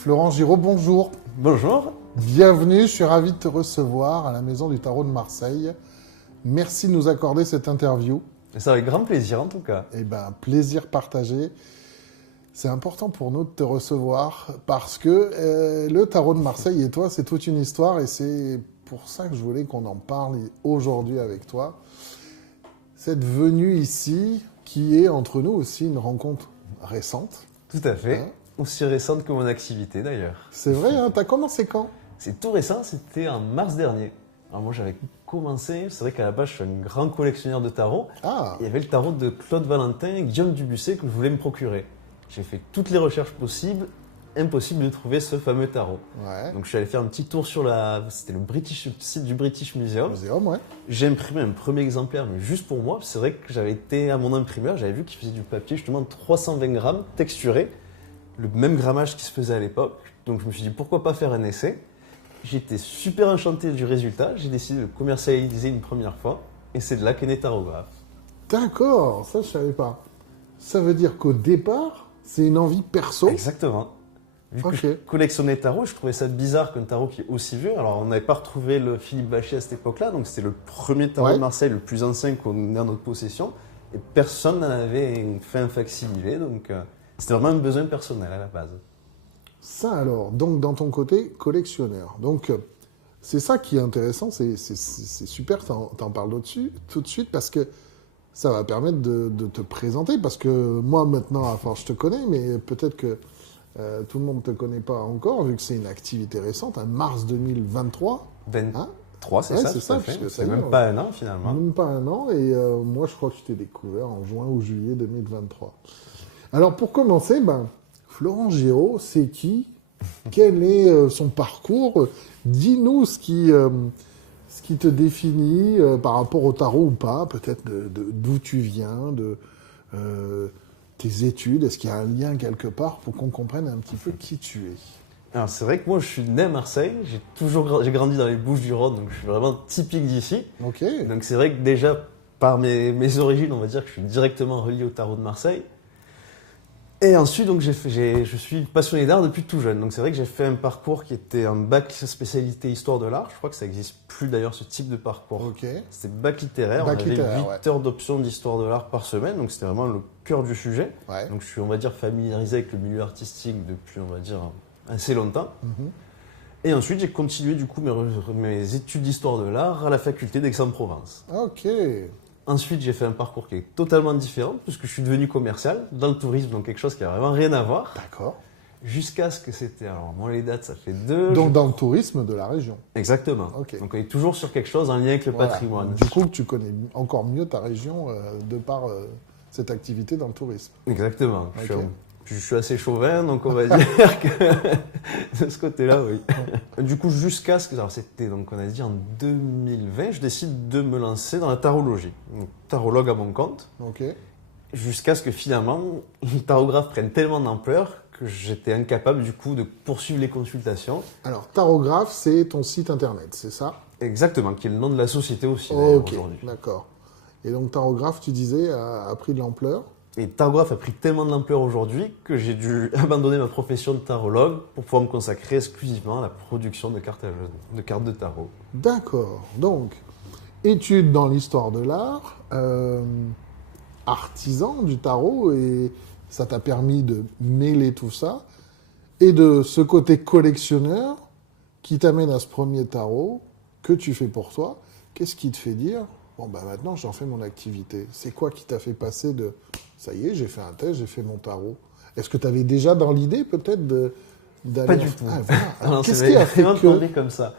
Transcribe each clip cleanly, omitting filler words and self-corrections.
Florent Giraud, bonjour. Bonjour. Bienvenue, je suis ravi de te recevoir à la Maison du Tarot de Marseille. Merci de nous accorder cette interview. C'est avec grand plaisir en tout cas. Eh bien, plaisir partagé. C'est important pour nous de te recevoir parce que le Tarot de Marseille et toi, c'est toute une histoire et c'est pour ça que je voulais qu'on en parle aujourd'hui avec toi. Cette venue ici, qui est entre nous aussi une rencontre récente. Tout à fait. Hein? Aussi récente que mon activité d'ailleurs. C'est vrai, hein, t'as commencé quand? C'est tout récent, c'était en mars dernier. Alors moi j'avais commencé, c'est vrai qu'à la base je suis un grand collectionneur de tarot. Ah, Il y avait le tarot de Claude Valentin et Guillaume Dubussé que je voulais me procurer. J'ai fait toutes les recherches possibles, impossible de trouver ce fameux tarot. ouais. Donc je suis allé faire un petit tour sur c'était le site du British Museum. Muséum, ouais. J'ai imprimé un premier exemplaire, mais juste pour moi. C'est vrai que j'avais été à mon imprimeur, j'avais vu qu'il faisait du papier justement 320 grammes texturé, le même grammage qui se faisait à l'époque. Donc je me suis dit pourquoi pas faire un essai. J'étais super enchanté du résultat, j'ai décidé de le commercialiser une première fois, et c'est de là qu'est né Tarographe. D'accord, ça je savais pas. Ça veut dire qu'au départ, c'est une envie perso. Exactement. Vu que Ok. je collectionnais tarot, je trouvais ça bizarre qu'un tarot qui est aussi vieux. Alors, on n'avait pas retrouvé le Philippe Bachet à cette époque-là, donc c'était le premier tarot Ouais. de Marseille, le plus ancien qu'on ait en notre possession. Et personne n'en avait fait un facsimilé, donc c'était vraiment un besoin personnel à la base. Ça alors, donc dans ton côté collectionneur. Donc c'est ça qui est intéressant, c'est super, t'en parles au-dessus, tout de suite, parce que ça va permettre de te présenter. Parce que moi maintenant, à force, je te connais, mais peut-être que tout le monde ne te connaît pas encore, vu que c'est une activité récente, un mars 2023. Hein 23, c'est Ouais, ça, c'est tout ça, à fait. puisque ça C'est y est, même pas un an finalement. Même pas un an, et moi je crois que je t'ai découvert en juin ou juillet 2023. Alors pour commencer, Florent Giraud, c'est qui? Quel est son parcours? Dis-nous ce qui te définit par rapport au tarot ou pas, peut-être d'où tu viens, de tes études. Est-ce qu'il y a un lien quelque part pour qu'on comprenne un petit peu qui tu es? Alors, c'est vrai que moi, je suis né à Marseille, j'ai grandi dans les Bouches-du-Rhône, donc je suis vraiment typique d'ici. Ok. Donc c'est vrai que déjà, par mes origines, on va dire que je suis directement relié au tarot de Marseille. Et ensuite, donc, je suis passionné d'art depuis tout jeune. Donc c'est vrai que j'ai fait un parcours qui était un bac spécialité histoire de l'art. Je crois que ça n'existe plus d'ailleurs ce type de parcours. Ok. C'était bac littéraire. Bac on avait littéraire, 8 ouais. heures d'options d'histoire de l'art par semaine. Donc c'était vraiment le cœur du sujet. Ouais. Donc je suis, on va dire, familiarisé avec le milieu artistique depuis, on va dire, assez longtemps. Mhm. Et ensuite, j'ai continué du coup mes études d'histoire de l'art à la faculté d'Aix-en-Provence. Ok. Ensuite, j'ai fait un parcours qui est totalement différent, puisque je suis devenu commercial dans le tourisme, donc quelque chose qui n'a vraiment rien à voir. D'accord. Jusqu'à ce que c'était, alors moi les dates, ça fait deux. Donc dans le tourisme de la région. Exactement. Ok. Donc on est toujours sur quelque chose en lien avec le Voilà. patrimoine. Du coup, tu connais encore mieux ta région de par cette activité dans le tourisme. Exactement. Ok. Je suis assez chauvin, donc on va dire que de ce côté-là, oui. Du coup, jusqu'à ce que, alors c'était donc on a dit en 2020, je décide de me lancer dans la tarologie. Donc, tarologue à mon compte. Ok. Jusqu'à ce que finalement, le tarographe prenne tellement d'ampleur que j'étais incapable du coup de poursuivre les consultations. Alors, Tarographe, c'est ton site internet, c'est ça? Exactement, qui est le nom de la société aussi d'ailleurs, Ok, aujourd'hui. d'accord. Et donc, Tarographe, tu disais, a pris de l'ampleur. Et tarographe a pris tellement de l'ampleur aujourd'hui que j'ai dû abandonner ma profession de tarologue pour pouvoir me consacrer exclusivement à la production de cartes de tarot. D'accord. Donc, études dans l'histoire de l'art, artisan du tarot, et ça t'a permis de mêler tout ça. Et de ce côté collectionneur qui t'amène à ce premier tarot que tu fais pour toi, qu'est-ce qui te fait dire, bon, maintenant j'en fais mon activité? C'est quoi qui t'a fait passer de, ça y est, j'ai fait un test, j'ai fait mon tarot? Est-ce que tu avais déjà dans l'idée peut-être d'aller... Pas du tout. Ah, voilà. Alors, Non, qu'est-ce c'est qui a fait vraiment que... tombé comme ça.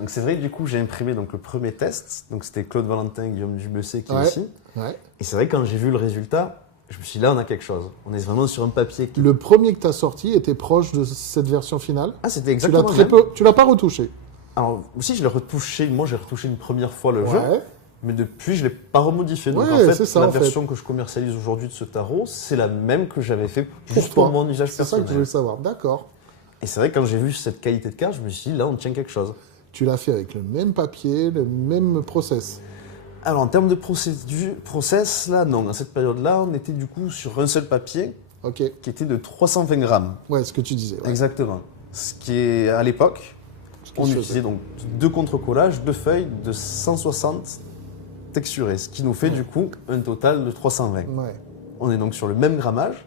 Donc c'est vrai, du coup, j'ai imprimé donc, le premier test. Donc c'était Claude Valentin, Guillaume Dubussé qui est Ouais. ici. Ouais. Et c'est vrai, quand j'ai vu le résultat, je me suis dit, là, on a quelque chose. On est vraiment sur un papier qui... Le premier que tu as sorti était proche de cette version finale. Ah, c'était Tu l'as exactement très le même. peu, tu l'as pas retouché. Alors, aussi, je l'ai retouché. Moi, j'ai retouché une première fois le jeu. Ouais. Mais depuis, je ne l'ai pas remodifié. Donc Ouais, en fait, c'est ça, la en fait. version que je commercialise aujourd'hui de ce tarot, c'est la même que j'avais fait juste toi. pour mon usage C'est ça que je voulais personnel. savoir. D'accord. Et c'est vrai, quand j'ai vu cette qualité de carte, je me suis dit, là, on tient quelque chose. Tu l'as fait avec le même papier, le même process. Alors, en termes de process, là, non. À cette période-là, on était du coup sur un seul papier Ok. qui était de 320 grammes. Ouais, ce que tu disais. Ouais. Exactement. Ce qui est à l'époque, on utilisait donc 2 contre-collages, 2 feuilles de 160 texturées, ce qui nous fait du coup un total de 320. Ouais. On est donc sur le même grammage.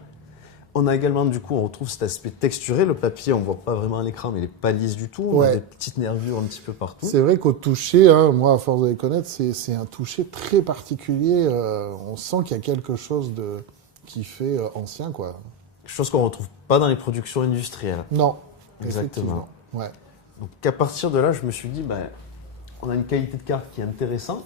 On a également du coup, on retrouve cet aspect texturé. Le papier, on ne voit pas vraiment à l'écran, mais il n'est pas lisse du tout. On a des petites nervures un petit peu partout. C'est vrai qu'au toucher, hein, moi à force de les connaître, c'est un toucher très particulier. On sent qu'il y a quelque chose qui fait ancien, quoi. Chose qu'on ne retrouve pas dans les productions industrielles. Non, exactement. Ouais. Donc à partir de là, je me suis dit, on a une qualité de carte qui est intéressante.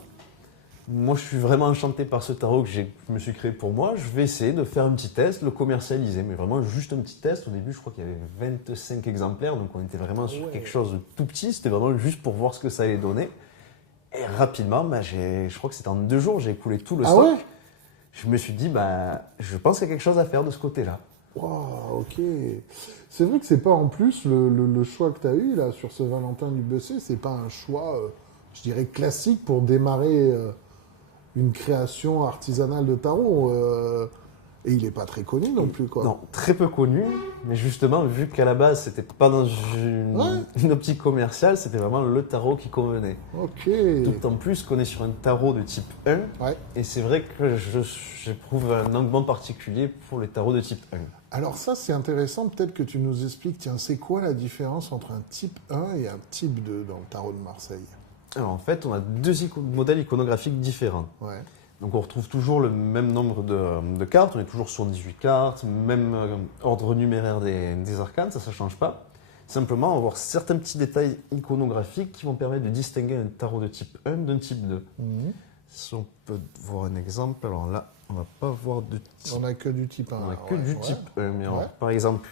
Moi, je suis vraiment enchanté par ce tarot que je me suis créé pour moi. Je vais essayer de faire un petit test, le commercialiser, mais vraiment juste un petit test. Au début, je crois qu'il y avait 25 exemplaires, donc on était vraiment sur quelque chose de tout petit. C'était vraiment juste pour voir ce que ça allait donner. Et rapidement, je crois que c'était en 2 jours, j'ai écoulé tout le stock. Ouais. Je me suis dit, je pense qu'il y a quelque chose à faire de ce côté-là. Wow, ok. C'est vrai que c'est pas en plus le choix que tu as eu là sur ce Valentin du Bessé, c'est pas un choix, je dirais, classique pour démarrer une création artisanale de tarot. Et il n'est pas très connu non plus, quoi. Non, très peu connu, mais justement, vu qu'à la base, c'était pas dans une optique commerciale, c'était vraiment le tarot qui convenait. Ok. D'autant plus qu'on est sur un tarot de type 1, et c'est vrai que j'éprouve un engouement particulier pour les tarots de type 1. Alors ça, c'est intéressant, peut-être que tu nous expliques, tiens, c'est quoi la différence entre un type 1 et un type 2 dans le tarot de Marseille? Alors en fait, on a 2 modèles iconographiques différents. Ouais. Donc on retrouve toujours le même nombre de cartes, on est toujours sur 18 cartes, même ordre numéraire des arcanes, ça ne change pas. Simplement, on va avoir certains petits détails iconographiques qui vont permettre de distinguer un tarot de type 1 d'un type 2. Si on peut voir un exemple, alors là, on ne va pas voir de type... On n'a que du type 1. On n'a que du type 1, mais alors, par exemple,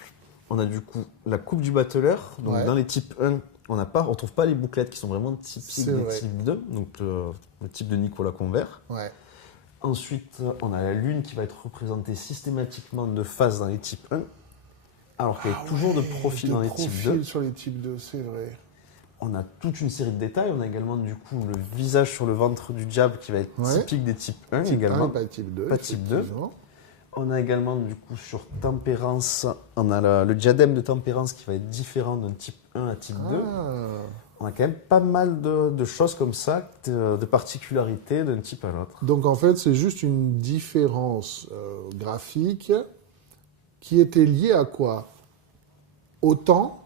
on a du coup la coupe du battleur, donc dans les types 1, on ne retrouve pas les bouclettes qui sont vraiment typiques des types 2, donc le type de Nicolas Convert. Ouais. Ensuite, on a la lune qui va être représentée systématiquement de face dans les types 1, alors qu'il y a toujours de profil dans les types 2. Sur les types 2, c'est vrai. On a toute une série de détails. On a également du coup le visage sur le ventre du diable qui va être typique des types 1 type également. 1 et pas type 2. Pas type 2. On a également du coup sur tempérance, on a le diadème de tempérance qui va être différent d'un type 1 à type 2. On a quand même pas mal de choses comme ça, de particularités d'un type à l'autre. Donc en fait, c'est juste une différence graphique qui était liée à quoi? Au temps?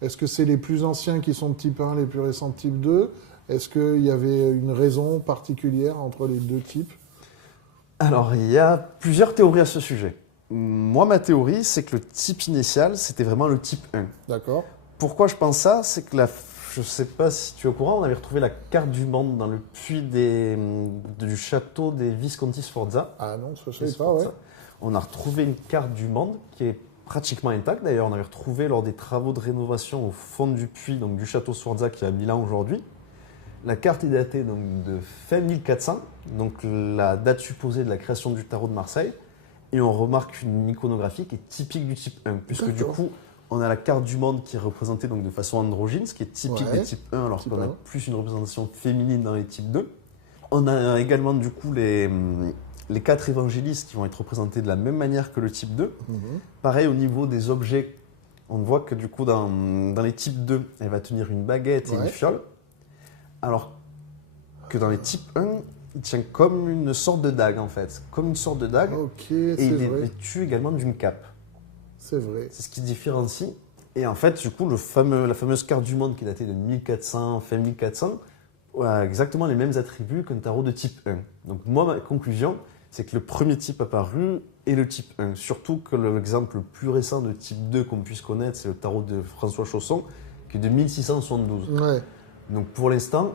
Est-ce que c'est les plus anciens qui sont de type 1, les plus récents de type 2? Est-ce qu'il y avait une raison particulière entre les deux types? Alors, il y a plusieurs théories à ce sujet. Moi, ma théorie, c'est que le type initial, c'était vraiment le type 1. D'accord. Pourquoi je pense ça? C'est que je ne sais pas si tu es au courant, on avait retrouvé la carte du monde dans le puits du château des Visconti Sforza. Ah non, je ne sais pas, ouais. On a retrouvé une carte du monde qui est pratiquement intacte. D'ailleurs, on avait retrouvé lors des travaux de rénovation au fond du puits, donc du château Sforza qui est à Milan aujourd'hui. La carte est datée donc, de fin 1400, donc la date supposée de la création du tarot de Marseille. Et on remarque une iconographie qui est typique du type 1, puisque du coup, on a la carte du monde qui est représentée donc, de façon androgyne, ce qui est typique des types 1, alors qu'on a plus une représentation féminine dans les types 2. On a également du coup les 4 évangélistes qui vont être représentés de la même manière que le type 2. Pareil au niveau des objets, on voit que du coup dans les types 2, elle va tenir une baguette et une fiole, alors que dans les types 1, il tient comme une sorte de dague en fait, comme une sorte de dague, et il est vêtu également d'une cape. C'est vrai. C'est ce qui différencie. Et en fait, du coup, la fameuse carte du monde qui est datée de 1400, fin 1400, a exactement les mêmes attributs qu'un tarot de type 1. Donc moi, ma conclusion, c'est que le premier type apparu est le type 1. Surtout que l'exemple le plus récent de type 2 qu'on puisse connaître, c'est le tarot de François Chausson, qui est de 1672. Ouais. Donc pour l'instant,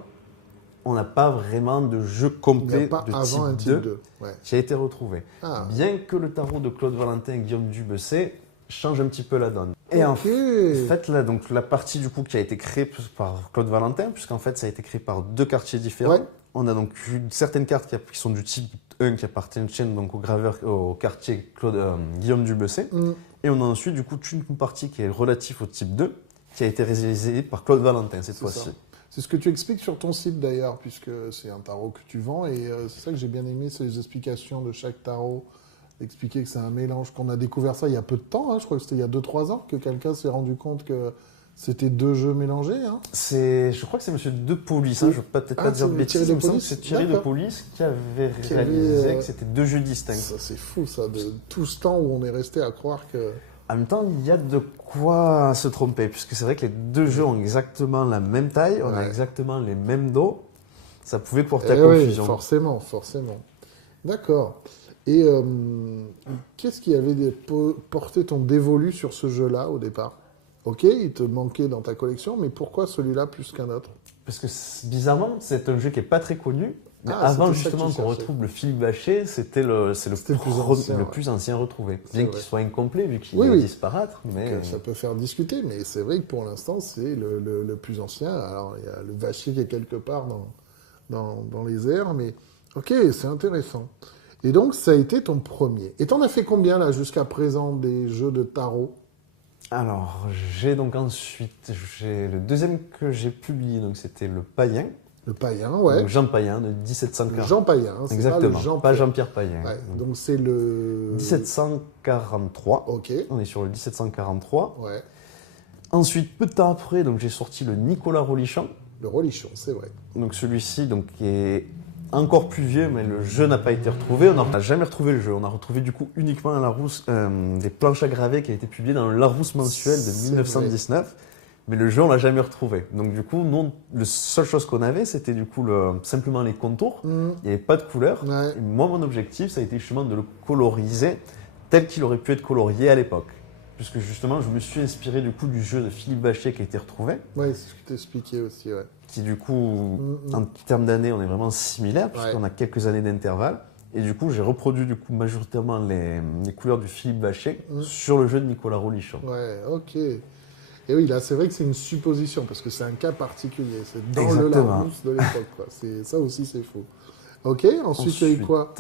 on n'a pas vraiment de jeu complet de type 2 qui a été retrouvé. Bien que le tarot de Claude Valentin et Guillaume Dubessé change un petit peu la donne. Et en fait, là, donc, la partie du coup qui a été créée par Claude Valentin, puisqu'en fait ça a été créé par 2 quartiers différents. On a donc certaines cartes qui sont du type 1 qui appartiennent donc au quartier Guillaume Dubessé. Et on a ensuite du coup une partie qui est relative au type 2 qui a été réalisée par Claude Valentin cette fois-ci. C'est ce que tu expliques sur ton site d'ailleurs, puisque c'est un tarot que tu vends. Et c'est ça que j'ai bien aimé, c'est les explications de chaque tarot expliquer que c'est un mélange, qu'on a découvert ça il y a peu de temps, hein, je crois que c'était il y a 2-3 ans que quelqu'un s'est rendu compte que c'était 2 jeux mélangés. Hein. Je crois que c'est Monsieur De Police, hein, je ne veux peut-être pas dire de bêtises, Thierry il me semble que Depolice. c'est Thierry D'accord. Depolice qui avait Qui avait, réalisé que c'était 2 jeux distincts. Ça, c'est fou, ça, de tout ce temps où on est resté à croire que... En même temps, il y a de quoi se tromper, puisque c'est vrai que les 2 jeux ont exactement la même taille, on a Ouais. exactement les mêmes dos, ça pouvait porter à Eh oui, confusion. forcément, forcément. D'accord. Et qu'est-ce qui avait porté ton dévolu sur ce jeu-là au départ? Ok, il te manquait dans ta collection, mais pourquoi celui-là plus qu'un autre? Parce que bizarrement, c'est un jeu qui n'est pas très connu. Mais Ah, avant c'était ça que justement tu qu'on cherchais. retrouve le Philippe Vacher, c'est le le plus ancien, ouais. retrouvé. C'est Bien vrai. qu'il soit incomplet vu qu'il Oui, est oui. disparaître. Mais Que ça peut faire discuter, mais c'est vrai que pour l'instant, c'est le plus ancien. Alors, il y a le Vacher qui est quelque part dans les airs, mais ok, c'est intéressant. Et donc, ça a été ton premier. Et t'en as fait combien, là, jusqu'à présent, des jeux de tarot? alors, j'ai donc ensuite, le deuxième que j'ai publié, donc c'était le Païen, Le Païen, ouais. donc Jean Païen de Le 1740. Jean Païen, hein, c'est Exactement, pas le Jean pas Jean-Pierre Païen. Ouais, donc c'est le... 1743. Ok, On est sur le 1743. ouais. Ensuite, peu de temps après, donc j'ai sorti le Nicolas Rolichon. Le Rolichon, c'est vrai. Donc celui-ci, donc qui est encore plus vieux, mais le jeu n'a pas été retrouvé. On n'a jamais retrouvé le jeu. On a retrouvé du coup uniquement un Larousse, des planches à graver qui a été publié dans le Larousse mensuel de C'est 1919. Mais le jeu, on l'a jamais retrouvé. Donc du coup, nous, la seule chose qu'on avait, c'était du coup simplement les contours. Mmh, Il n'y avait pas de couleur. ouais. Et moi, mon objectif, ça a été justement de le coloriser tel qu'il aurait pu être colorié à l'époque. Puisque justement, je me suis inspiré du coup du jeu de Philippe Vacher qui a été retrouvé. Ouais, c'est ce que t'expliquais aussi, ouais. Qui du coup, Mm. en termes d'années, on est vraiment similaires, puisqu'on a quelques années d'intervalle. Et du coup, j'ai reproduit du coup majoritairement les couleurs du Philippe Vacher sur le jeu de Nicolas Rolichon. Ouais, ok. Et oui, là, c'est vrai que c'est une supposition, parce que c'est un cas particulier. C'est dans le Exactement. Larousse de l'époque, quoi. Ça aussi, c'est faux. Ok, ensuite, il y a eu quoi?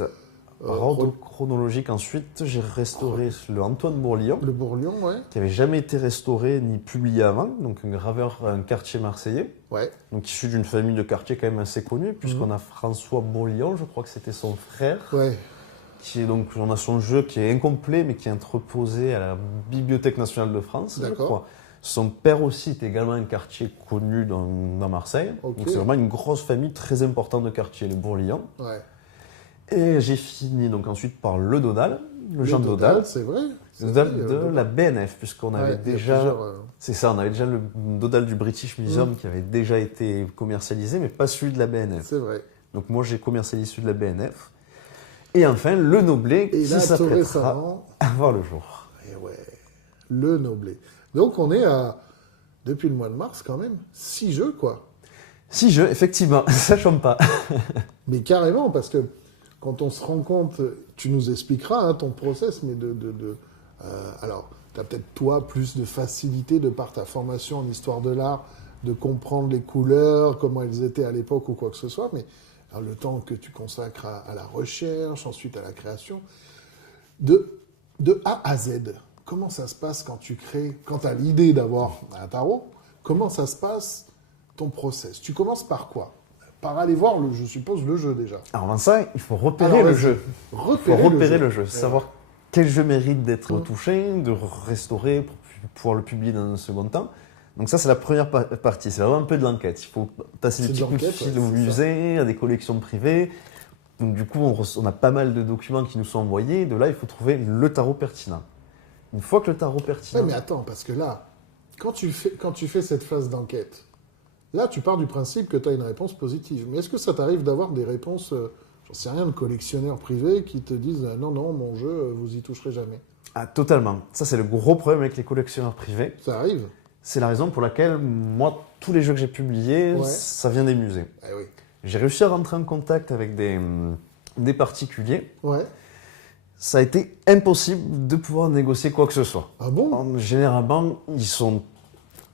Par ordre chronologique, ensuite, j'ai restauré le Antoine Bourlion, Le Bourlion, ouais. qui n'avait jamais été restauré ni publié avant, donc un graveur, un quartier marseillais, Ouais, donc issu d'une famille de quartier quand même assez connue, puisqu'on a François Bourlion, je crois que c'était son frère, ouais. qui est donc, on a son jeu qui est incomplet, mais qui est entreposé à la Bibliothèque nationale de France, je D'accord. crois. Son père aussi est également un quartier connu dans Marseille, Ok. donc c'est vraiment une grosse famille très importante de quartier, les Bourlion. Ouais. Et j'ai fini donc ensuite par le Dodal, le Jean Dodal, c'est vrai. le Dodal de la BNF, puisqu'on avait Ouais, il y a déjà, plusieurs, c'est ça, on avait déjà le Dodal du British Museum qui avait déjà été commercialisé, mais pas celui de la BNF. c'est vrai. Donc moi j'ai commercialisé celui de la BNF. Et enfin le Noblet Et qui là, tout s'apprêtera récemment, à voir le jour. et ouais, le Noblet. Donc, on est à, depuis le mois de mars, quand même, 6 jeux, quoi. 6 jeux, effectivement, ça chante pas. Mais carrément, parce que quand on se rend compte, tu nous expliqueras hein, ton process, mais alors, tu as peut-être toi plus de facilité de par ta formation en histoire de l'art, de comprendre les couleurs, comment elles étaient à l'époque ou quoi que ce soit, mais alors, le temps que tu consacres à la recherche, ensuite à la création, de A à Z, comment ça se passe quand tu crées, quand tu as l'idée d'avoir un tarot, comment ça se passe ton process? Tu commences par quoi? Par aller voir, je suppose, le jeu déjà. Alors avant ça, il faut repérer Alors, le vas-y. jeu. Il faut repérer le jeu, Ouais. savoir quel jeu mérite d'être touché, de restaurer pour pouvoir le publier dans un second temps. Donc ça, c'est la première partie. C'est vraiment un peu de l'enquête. Il faut passer C'est des de petits coups de l'enquête, fil ouais, au c'est musée, à des collections privées. Donc du coup, on a pas mal de documents qui nous sont envoyés. De là, il faut trouver le tarot pertinent. Une fois que le tarot pertinent... Ouais, mais attends, parce que là, quand tu fais cette phase d'enquête, là, tu pars du principe que tu as une réponse positive. Mais est-ce que ça t'arrive d'avoir des réponses, j'en sais rien, de collectionneurs privés qui te disent non, non, mon jeu, vous y toucherez jamais? Ah, totalement. Ça, c'est le gros problème avec les collectionneurs privés. Ça arrive? C'est la raison pour laquelle, moi, tous les jeux que j'ai publiés, Ouais. ça vient des musées. Eh oui. J'ai réussi à rentrer en contact avec des particuliers. Ouais. Ça a été impossible de pouvoir négocier quoi que ce soit. Ah bon? Généralement, ils sont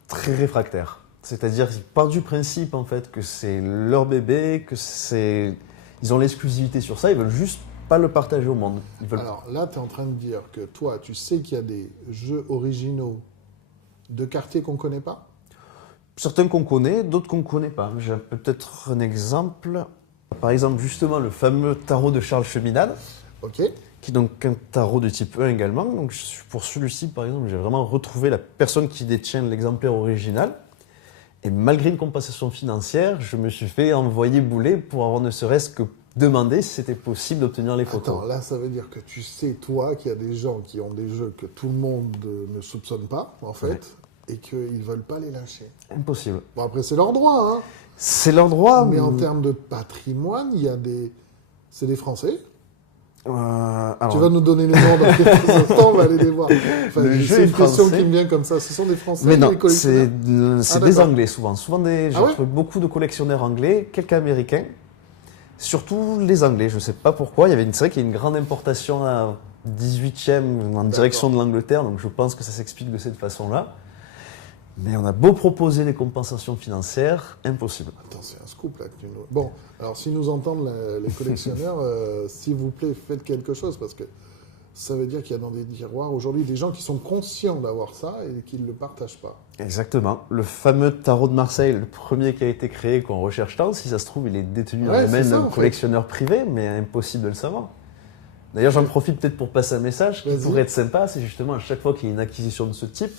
très réfractaires. C'est-à-dire qu'ils partent du principe en fait que c'est leur bébé, ils ont l'exclusivité sur ça, ils veulent juste pas le partager au monde. Ils veulent... Alors là, tu es en train de dire que toi, tu sais qu'il y a des jeux originaux de quartiers qu'on connaît pas? Certains qu'on connaît, d'autres qu'on connaît pas. J'ai peut-être un exemple. Par exemple, justement, le fameux tarot de Charles Cheminade, Ok. qui est donc un tarot de type 1 également. Donc pour celui-ci, par exemple, j'ai vraiment retrouvé la personne qui détient l'exemplaire original. Et malgré une compensation financière, je me suis fait envoyer bouler pour avoir ne serait-ce que demandé si c'était possible d'obtenir les photos. Attends, là, ça veut dire que tu sais, toi, qu'il y a des gens qui ont des jeux que tout le monde ne soupçonne pas, en fait, Ouais. et qu'ils ne veulent pas les lâcher. Impossible. Bon, après, c'est leur droit, hein. C'est leur droit. Mais en termes de patrimoine, il y a des... C'est des Français. Alors, Tu vas nous donner les noms dans quelques instants, on va aller les voir. Enfin, Le jeu c'est est une question français. qui me vient comme ça. Ce sont des Français, mais non, les collectionneurs. c'est Ah, des d'accord. Anglais souvent. J'ai Ah ouais trouvé beaucoup de collectionneurs anglais, quelques Américains. Surtout les Anglais, je ne sais pas pourquoi. C'est vrai qu'il y a une grande importation à 18e en direction de l'Angleterre, donc je pense que ça s'explique de cette façon-là. Mais on a beau proposer des compensations financières, impossible. Attends, c'est un scoop là que tu nous... Bon, alors si nous entendent les collectionneurs, s'il vous plaît, faites quelque chose parce que ça veut dire qu'il y a dans des tiroirs aujourd'hui des gens qui sont conscients d'avoir ça et qui ne le partagent pas. Exactement. Le fameux tarot de Marseille, le premier qui a été créé, qu'on recherche tant, si ça se trouve, il est détenu dans Ouais, les mains c'est ça, d'un en fait. collectionneur privé, mais impossible de le savoir. D'ailleurs, j'en profite peut-être pour passer un message qui Vas-y. pourrait être sympa, c'est justement à chaque fois qu'il y a une acquisition de ce type,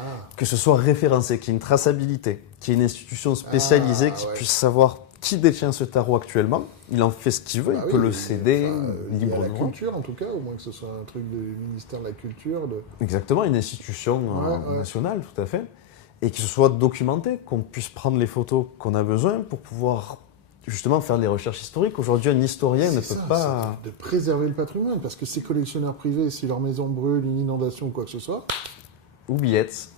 Ah, que ce soit référencé, qu'il y ait une traçabilité, qu'il y ait une institution spécialisée qui ouais. puisse savoir qui détient ce tarot actuellement. Il en fait ce qu'il veut, bah il oui, peut le céder enfin, lié à la librement. culture en tout cas, au moins que ce soit un truc du ministère de la Culture. Exactement, une institution Ouais. nationale, tout à fait. Et que ce soit documenté, qu'on puisse prendre les photos qu'on a besoin pour pouvoir justement faire des recherches historiques. Aujourd'hui, un historien ne C'est peut ça, pas... c'est de préserver le patrimoine parce que ces collectionneurs privés, si leur maison brûle, une inondation ou quoi que ce soit, Oubliettes.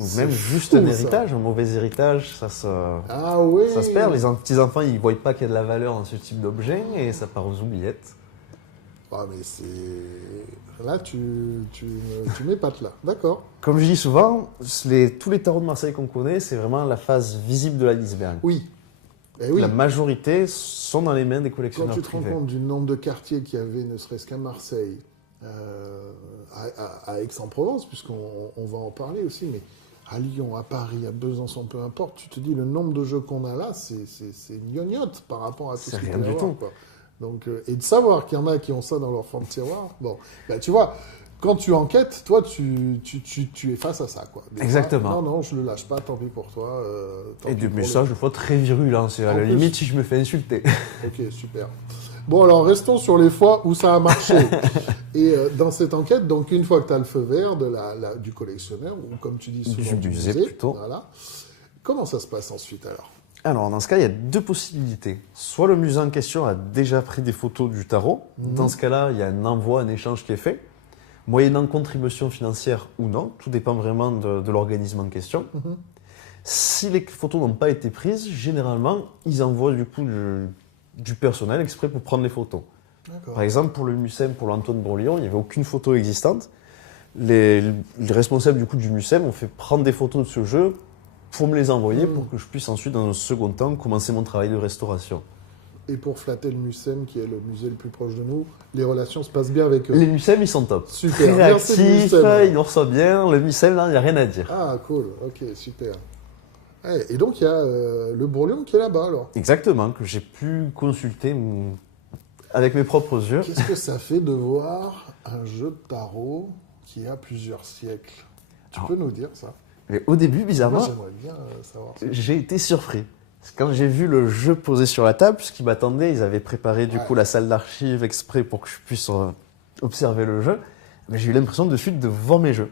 Ou C'est même fou, juste un ça. héritage, un mauvais héritage, ça se ça perd. Les petits-enfants, ils ne voient pas qu'il y a de la valeur dans ce type d'objet et ça part aux oubliettes. Ah, mais c'est... Là, tu m'épates là. D'accord. Comme je dis souvent, tous les tarots de Marseille qu'on connaît, c'est vraiment la face visible de l'iceberg. Oui. Eh oui. La majorité sont dans les mains des Quand collectionneurs tu te rends privés. compte du nombre de quartiers qu'il y avait, ne serait-ce qu'à Marseille, à Aix-en-Provence, puisqu'on va en parler aussi, mais à Lyon, à Paris, à Besançon, peu importe, tu te dis le nombre de jeux qu'on a là, c'est une gnognotte par rapport à tout C'est ce qu'il rien peut y du avoir, tout. quoi. Donc, et de savoir qu'il y en a qui ont ça dans leur fond de tiroir, bon, bah, tu vois, quand tu enquêtes, toi, tu es face à ça, quoi. Des fois, Exactement. non, je le lâche pas, tant pis pour toi. Tant Et pis des pour messages, des fois, très virulents. C'est à En la plus. limite si je me fais insulter. Ok, super. Bon, alors restons sur les fois où ça a marché. Et dans cette enquête, donc une fois que tu as le feu vert du collectionneur, ou comme tu dis souvent Du du musée, musée, plutôt. voilà. Comment ça se passe ensuite alors? Alors, dans ce cas, il y a deux possibilités. Soit le musée en question a déjà pris des photos du tarot. Dans ce cas-là, il y a un envoi, un échange qui est fait, moyennant contribution financière ou non. Tout dépend vraiment de l'organisme en question. Si les photos n'ont pas été prises, généralement, ils envoient du coup du personnel exprès pour prendre les photos. D'accord. Par exemple, pour le MUSEM, pour l'Antoine Brolion, il n'y avait aucune photo existante. Les responsables du coup du MUSEM ont fait prendre des photos de ce jeu pour me les envoyer pour que je puisse ensuite, dans un second temps, commencer mon travail de restauration. Et pour flatter le MUSEM, qui est le musée le plus proche de nous, les relations se passent bien avec eux. Les MUSEM, ils sont top. Super, Très merci, le réactifs, MUSEM. ils nous reçoivent bien. Le MUSEM, là, il n'y a rien à dire. Ah, cool, ok, super. Ouais, et donc il y a le Bourlion qui est là-bas alors. Exactement, que j'ai pu consulter avec mes propres yeux. Qu'est-ce que ça fait de voir un jeu de tarot qui a plusieurs siècles? Tu Alors, peux nous dire ça? Mais au début, Moi, bizarrement, j'aimerais bien savoir ça. j'ai été surpris. Parce que quand j'ai vu le jeu posé sur la table, puisqu'ils m'attendaient, ils avaient préparé du coup la salle d'archives exprès pour que je puisse observer le jeu, mais j'ai eu l'impression de suite de voir mes jeux.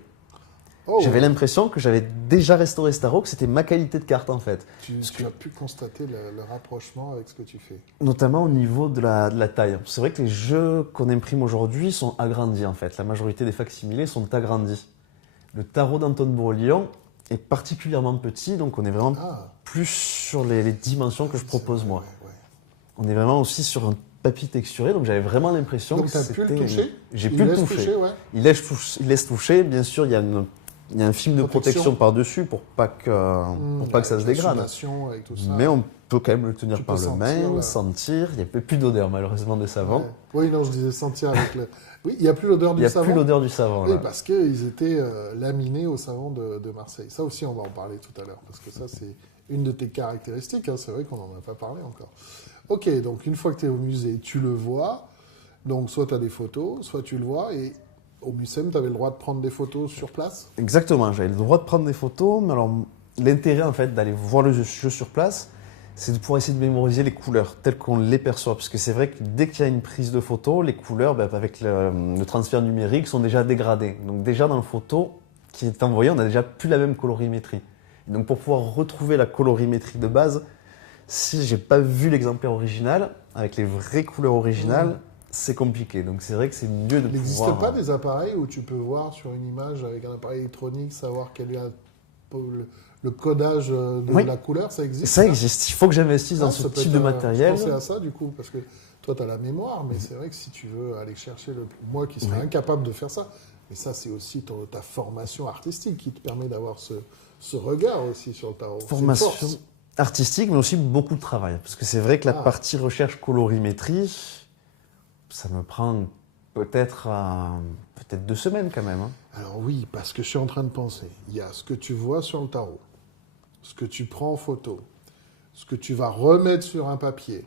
Oh, J'avais l'impression que j'avais déjà restauré ce tarot, que c'était ma qualité de carte en fait. tu as pu constater le rapprochement avec ce que tu fais. Notamment au niveau de la taille. C'est vrai que les jeux qu'on imprime aujourd'hui sont agrandis en fait. La majorité des facsimilés sont agrandis. Le tarot d'Antoine Bourlion est particulièrement petit, donc on est vraiment Ah, plus sur les dimensions que je propose c'est vrai, moi. ouais. On est vraiment aussi sur un papier texturé, donc j'avais vraiment l'impression Donc que tu as c'était... pu le toucher? J'ai Il pu le laisse toucher. ouais. Il laisse toucher, bien sûr, il y a un film de protection par-dessus pour pas que ça se Avec dégrade. l'insumation, avec tout ça. Mais on peut quand même le tenir Tu par peux le sentir, main, là. sentir. Il n'y a plus d'odeur malheureusement de savon. Ouais. Oui, non, je disais sentir avec le... Oui, il n'y a plus l'odeur Il du n'y a savon. plus l'odeur du savon. Oui, Là. parce qu'ils étaient laminés au savon de Marseille. Ça aussi, on va en parler tout à l'heure, parce que ça, c'est une de tes caractéristiques. Hein. C'est vrai qu'on n'en a pas parlé encore. Ok, donc une fois que tu es au musée, tu le vois. Donc, soit tu as des photos, soit tu le vois. Et au MUSEM, tu avais le droit de prendre des photos sur place? Exactement, j'avais le droit de prendre des photos, mais alors l'intérêt en fait d'aller voir le jeu sur place, c'est de pouvoir essayer de mémoriser les couleurs telles qu'on les perçoit. Parce que c'est vrai que dès qu'il y a une prise de photo, les couleurs, avec le transfert numérique, sont déjà dégradées. Donc déjà dans la photo qui est envoyée, on n'a déjà plus la même colorimétrie. Et donc pour pouvoir retrouver la colorimétrie de base, si j'ai pas vu l'exemplaire original, avec les vraies couleurs originales, c'est compliqué. Donc c'est vrai que c'est mieux de Il n'existe pouvoir... pas des appareils où tu peux voir sur une image avec un appareil électronique, savoir quel est le codage de Oui. la couleur? Ça existe? Ça existe, il faut que j'investisse dans ce Ça peut type être de matériel. Je pensais à ça du coup, parce que toi tu as la mémoire, mais c'est vrai que si tu veux aller chercher moi qui serais incapable de faire ça, mais ça c'est aussi ta formation artistique qui te permet d'avoir ce regard aussi sur le tarot. C'est une Formation force. artistique, mais aussi beaucoup de travail. Parce que c'est vrai que la partie recherche colorimétrie, ça me prend peut-être 2 semaines quand même. Hein. Alors oui, parce que je suis en train de penser, il y a ce que tu vois sur le tarot, ce que tu prends en photo, ce que tu vas remettre sur un papier.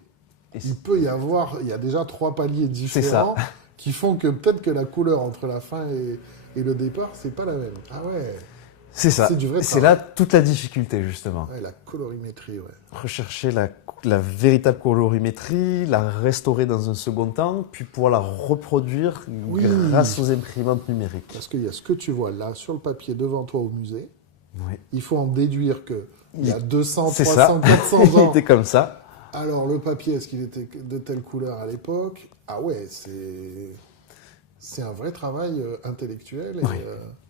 Il y a déjà 3 paliers différents qui font que peut-être que la couleur entre la fin et le départ, c'est pas la même. Ah ouais. C'est ça. C'est du vrai C'est travail. là toute la difficulté, justement. Ouais, la colorimétrie, ouais. Rechercher la véritable colorimétrie, la restaurer dans un second temps, puis pouvoir la reproduire grâce aux imprimantes numériques. Parce qu'il y a ce que tu vois là sur le papier devant toi au musée. Oui. Il faut en déduire que il y a 200, C'est 300, ça. 400 Il ans. était comme ça. Alors le papier, est-ce qu'il était de telle couleur à l'époque? Ah ouais, c'est un vrai travail intellectuel. Et, Oui.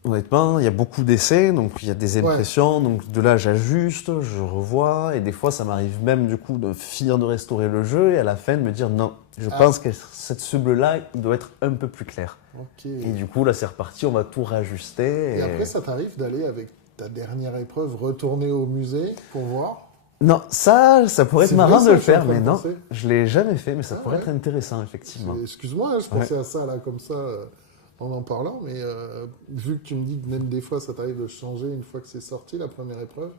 Honnêtement, il y a beaucoup d'essais, donc il y a des impressions, donc de là j'ajuste, je revois, et des fois ça m'arrive même du coup de finir de restaurer le jeu et à la fin de me dire non, je pense que ce bleu-là il doit être un peu plus clair. Ok. Et du coup là c'est reparti, on va tout rajuster. Et après ça t'arrive d'aller avec ta dernière épreuve retourner au musée pour voir? Non, ça pourrait être C'est marrant vrai, de le ça, je suis en faire, train mais de non, penser. je l'ai jamais fait, mais ça pourrait ouais. être intéressant effectivement. Excuse-moi, je pensais à ça là comme ça en parlant, mais vu que tu me dis que même des fois ça t'arrive de changer une fois que c'est sorti la première épreuve.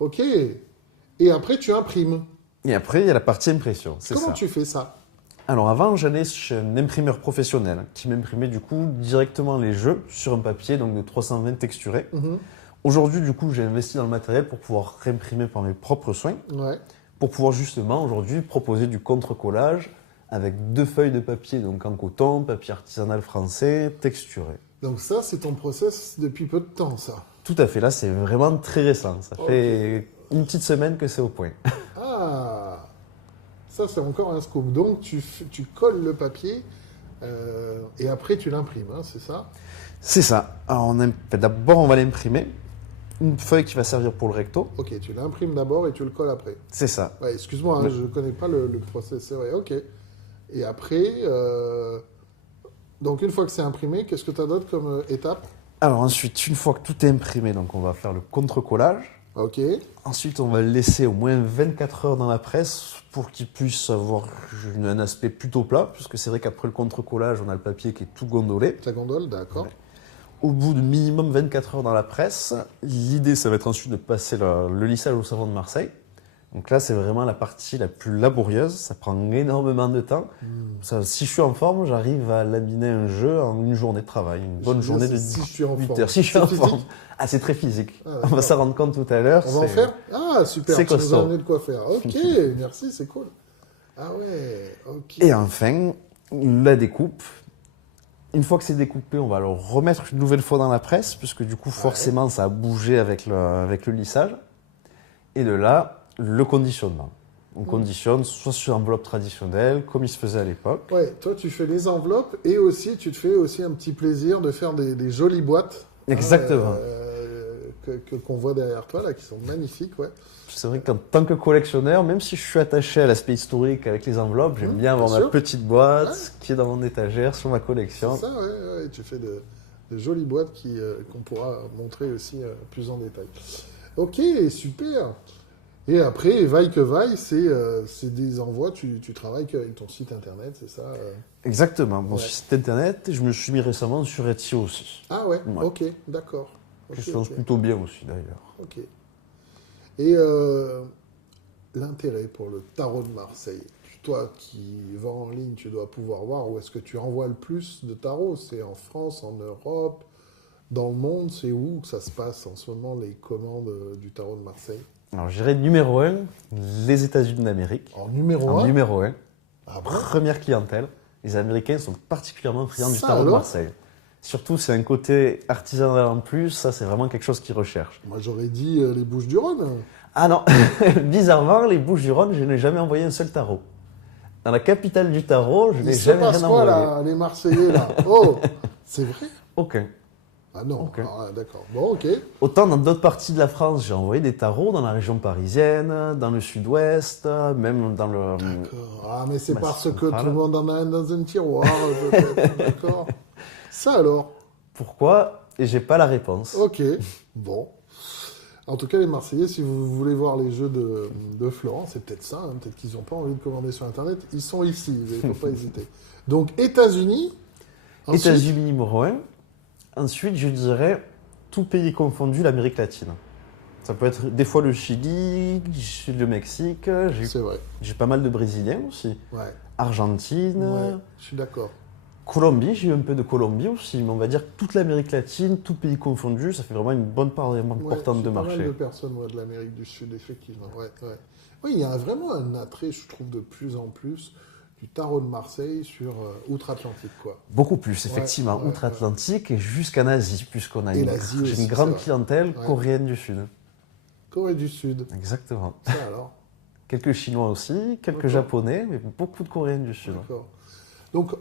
Ok. Et après tu imprimes. Et après il y a la partie impression, c'est ça. Comment tu fais ça? Alors avant, j'allais chez un imprimeur professionnel qui m'imprimait du coup directement les jeux sur un papier donc de 320 texturé. Aujourd'hui, du coup, j'ai investi dans le matériel pour pouvoir réimprimer par mes propres soins, Ouais. pour pouvoir justement aujourd'hui proposer du contre-collage avec 2 feuilles de papier donc en coton, papier artisanal français, texturé. Donc ça, c'est ton process depuis peu de temps, ça. Tout à fait, là c'est vraiment très récent, ça fait une petite semaine que c'est au point. Ah, ça c'est encore un scoop. Donc tu colles le papier et après tu l'imprimes, hein, c'est ça? C'est ça. Alors d'abord on va l'imprimer, une feuille qui va servir pour le recto. Ok, tu l'imprimes d'abord et tu le colles après. C'est ça. Ouais, excuse-moi, hein, je ne connais pas le process, c'est vrai, ok. Et après, donc une fois que c'est imprimé, qu'est-ce que tu as d'autre comme étape? Alors ensuite, une fois que tout est imprimé, donc on va faire le contre-collage. Ok. Ensuite, on va le laisser au moins 24 heures dans la presse pour qu'il puisse avoir un aspect plutôt plat, puisque c'est vrai qu'après le contre-collage, on a le papier qui est tout gondolé. La gondole, d'accord. Ouais. Au bout de minimum 24 heures dans la presse, l'idée, ça va être ensuite de passer le lissage au savon de Marseille. Donc là, c'est vraiment la partie la plus laborieuse. Ça prend énormément de temps. Ça, si je suis en forme, j'arrive à laminer un jeu en une journée de travail. Une bonne journée de si je suis en 8 forme. heures. Si je suis en C'est forme. physique? Ah, c'est très physique. Ah, on d'accord. va s'en rendre compte tout à l'heure. On va en faire? Ah, super, c'est tu nous as costaud. amené de quoi faire. Ok, merci, c'est cool. Ah ouais, ok. Et enfin, la découpe. Une fois que c'est découpé, on va le remettre une nouvelle fois dans la presse, puisque du coup, forcément, ça a bougé avec le lissage. Et de là, le conditionnement. On conditionne soit sur enveloppe traditionnelle, comme il se faisait à l'époque. Ouais, toi tu fais les enveloppes et aussi tu te fais aussi un petit plaisir de faire des jolies boîtes. Exactement. Qu'on voit derrière toi là, qui sont magnifiques, ouais. C'est vrai qu'en tant que collectionneur, même si je suis attaché à l'aspect historique avec les enveloppes, j'aime bien avoir bien ma sûr. petite boîte qui est dans mon étagère sur ma collection. C'est ça, ouais, ouais, tu fais de jolies boîtes qu'on pourra montrer aussi plus en détail. Ok, super. Et après, vaille que vaille, c'est des envois, tu travailles qu'avec ton site internet, c'est ça Exactement. Mon Ouais. site internet, je me suis mis récemment sur Etsy aussi. Ah ouais, Ouais. ok, d'accord. Qui Ok, se lance ok. plutôt bien aussi d'ailleurs. Ok. Et l'intérêt pour le tarot de Marseille, toi qui vends en ligne, tu dois pouvoir voir où est-ce que tu envoies le plus de tarots. C'est en France, en Europe, dans le monde, c'est où que ça se passe en ce moment, les commandes du tarot de Marseille? Alors, je dirais numéro 1, les États-Unis d'Amérique. En numéro En 1? numéro 1, Ah bon? première clientèle. Les Américains sont particulièrement friands du Ça tarot de alors? Marseille. Surtout, c'est un côté artisanal en plus, ça c'est vraiment quelque chose qu'ils recherchent. Moi j'aurais dit les Bouches-du-Rhône. Ah non, bizarrement, les Bouches-du-Rhône, je n'ai jamais envoyé un seul tarot. Dans la capitale du tarot, je Il n'ai se jamais passe rien quoi envoyé. là, les Marseillais là? Oh, c'est vrai? Aucun. Ah non, Ok. ah, d'accord. Bon, ok. Autant dans d'autres parties de la France, j'ai envoyé des tarots dans la région parisienne, dans le sud-ouest, même dans le... D'accord. Ah, mais c'est Bah, parce c'est que central. tout le monde en a un dans un tiroir, peut-être. D'accord. Ça alors? Pourquoi? Et j'ai pas la réponse. Ok. Bon. En tout cas, les Marseillais, si vous voulez voir les jeux de Florent, c'est peut-être ça. Hein, peut-être qu'ils n'ont pas envie de commander sur Internet. Ils sont ici. Il ne faut pas hésiter. Donc, États-Unis. Ensuite, États-Unis numéro 1. Ensuite, je dirais tout pays confondu, l'Amérique latine. Ça peut être des fois le Chili, le Mexique, c'est vrai. j'ai pas mal de Brésiliens aussi. Ouais. Argentine, Ouais. Je suis d'accord. Colombie, j'ai eu un peu de Colombie aussi, mais on va dire toute l'Amérique latine, tout pays confondu, ça fait vraiment une bonne part importante Ouais, de pas mal marché. de personnes de l'Amérique du Sud, effectivement. Ouais, ouais. Oui, il y a vraiment un attrait, je trouve, de plus en plus du tarot de Marseille sur outre-Atlantique, quoi. Beaucoup plus, effectivement, ouais, outre-Atlantique et jusqu'en Asie, puisqu'on a Et une, l'Asie j'ai aussi, une grande c'est vrai. clientèle Ouais. coréenne du Sud. Corée du Sud, Exactement. ça alors. Quelques Chinois aussi, quelques D'accord. Japonais, mais beaucoup de Coréennes du Sud. D'accord. Donc,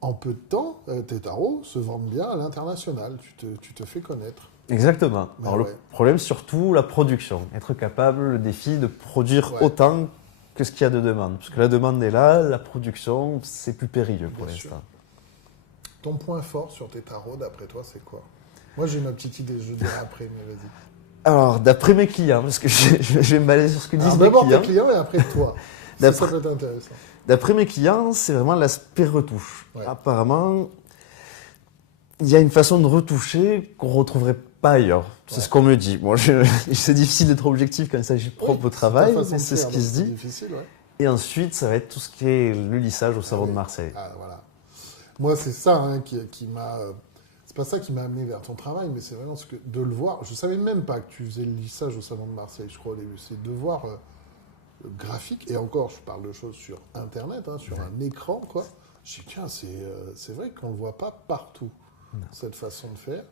en peu de temps, tes tarots se vendent bien à l'international. Tu te fais connaître. Exactement. Bah Alors ouais. le problème, surtout, la production. Être capable, le défi de produire Ouais. autant que ce qu'il y a de demande. Parce que la demande est là, la production, c'est plus périlleux pour Bien sûr. l'instant. Ton point fort sur tes tarots, d'après toi, c'est quoi? Moi, j'ai ma petite idée, je dirai après, mais vas-y. Alors, d'après mes clients, parce que je vais me baser sur ce que disent Alors, mes d'abord tes clients. clients et après toi. Ça D'après- peut être intéressant. D'après mes clients, c'est vraiment l'aspect retouche. Ouais. Apparemment, il y a une façon de retoucher qu'on ne retrouverait pas ailleurs. C'est Ouais. ce qu'on me dit. Bon, c'est difficile d'être objectif quand il s'agit de propre Oui, travail, ta façon mais de c'est ce faire, qui donc se c'est dit. difficile, ouais. Et ensuite, ça va être tout ce qui est le lissage au savon oui. de Marseille. Ah, voilà. Moi, c'est ça hein, qui m'a. C'est pas ça qui m'a amené vers ton travail, mais c'est vraiment de le voir. Je savais même pas que tu faisais le lissage au savon de Marseille, je crois, au début. C'est de voir le graphique, et encore, je parle de choses sur Internet, hein, sur un écran, quoi. Je dis, tiens, c'est vrai qu'on le voit pas partout, cette façon de faire.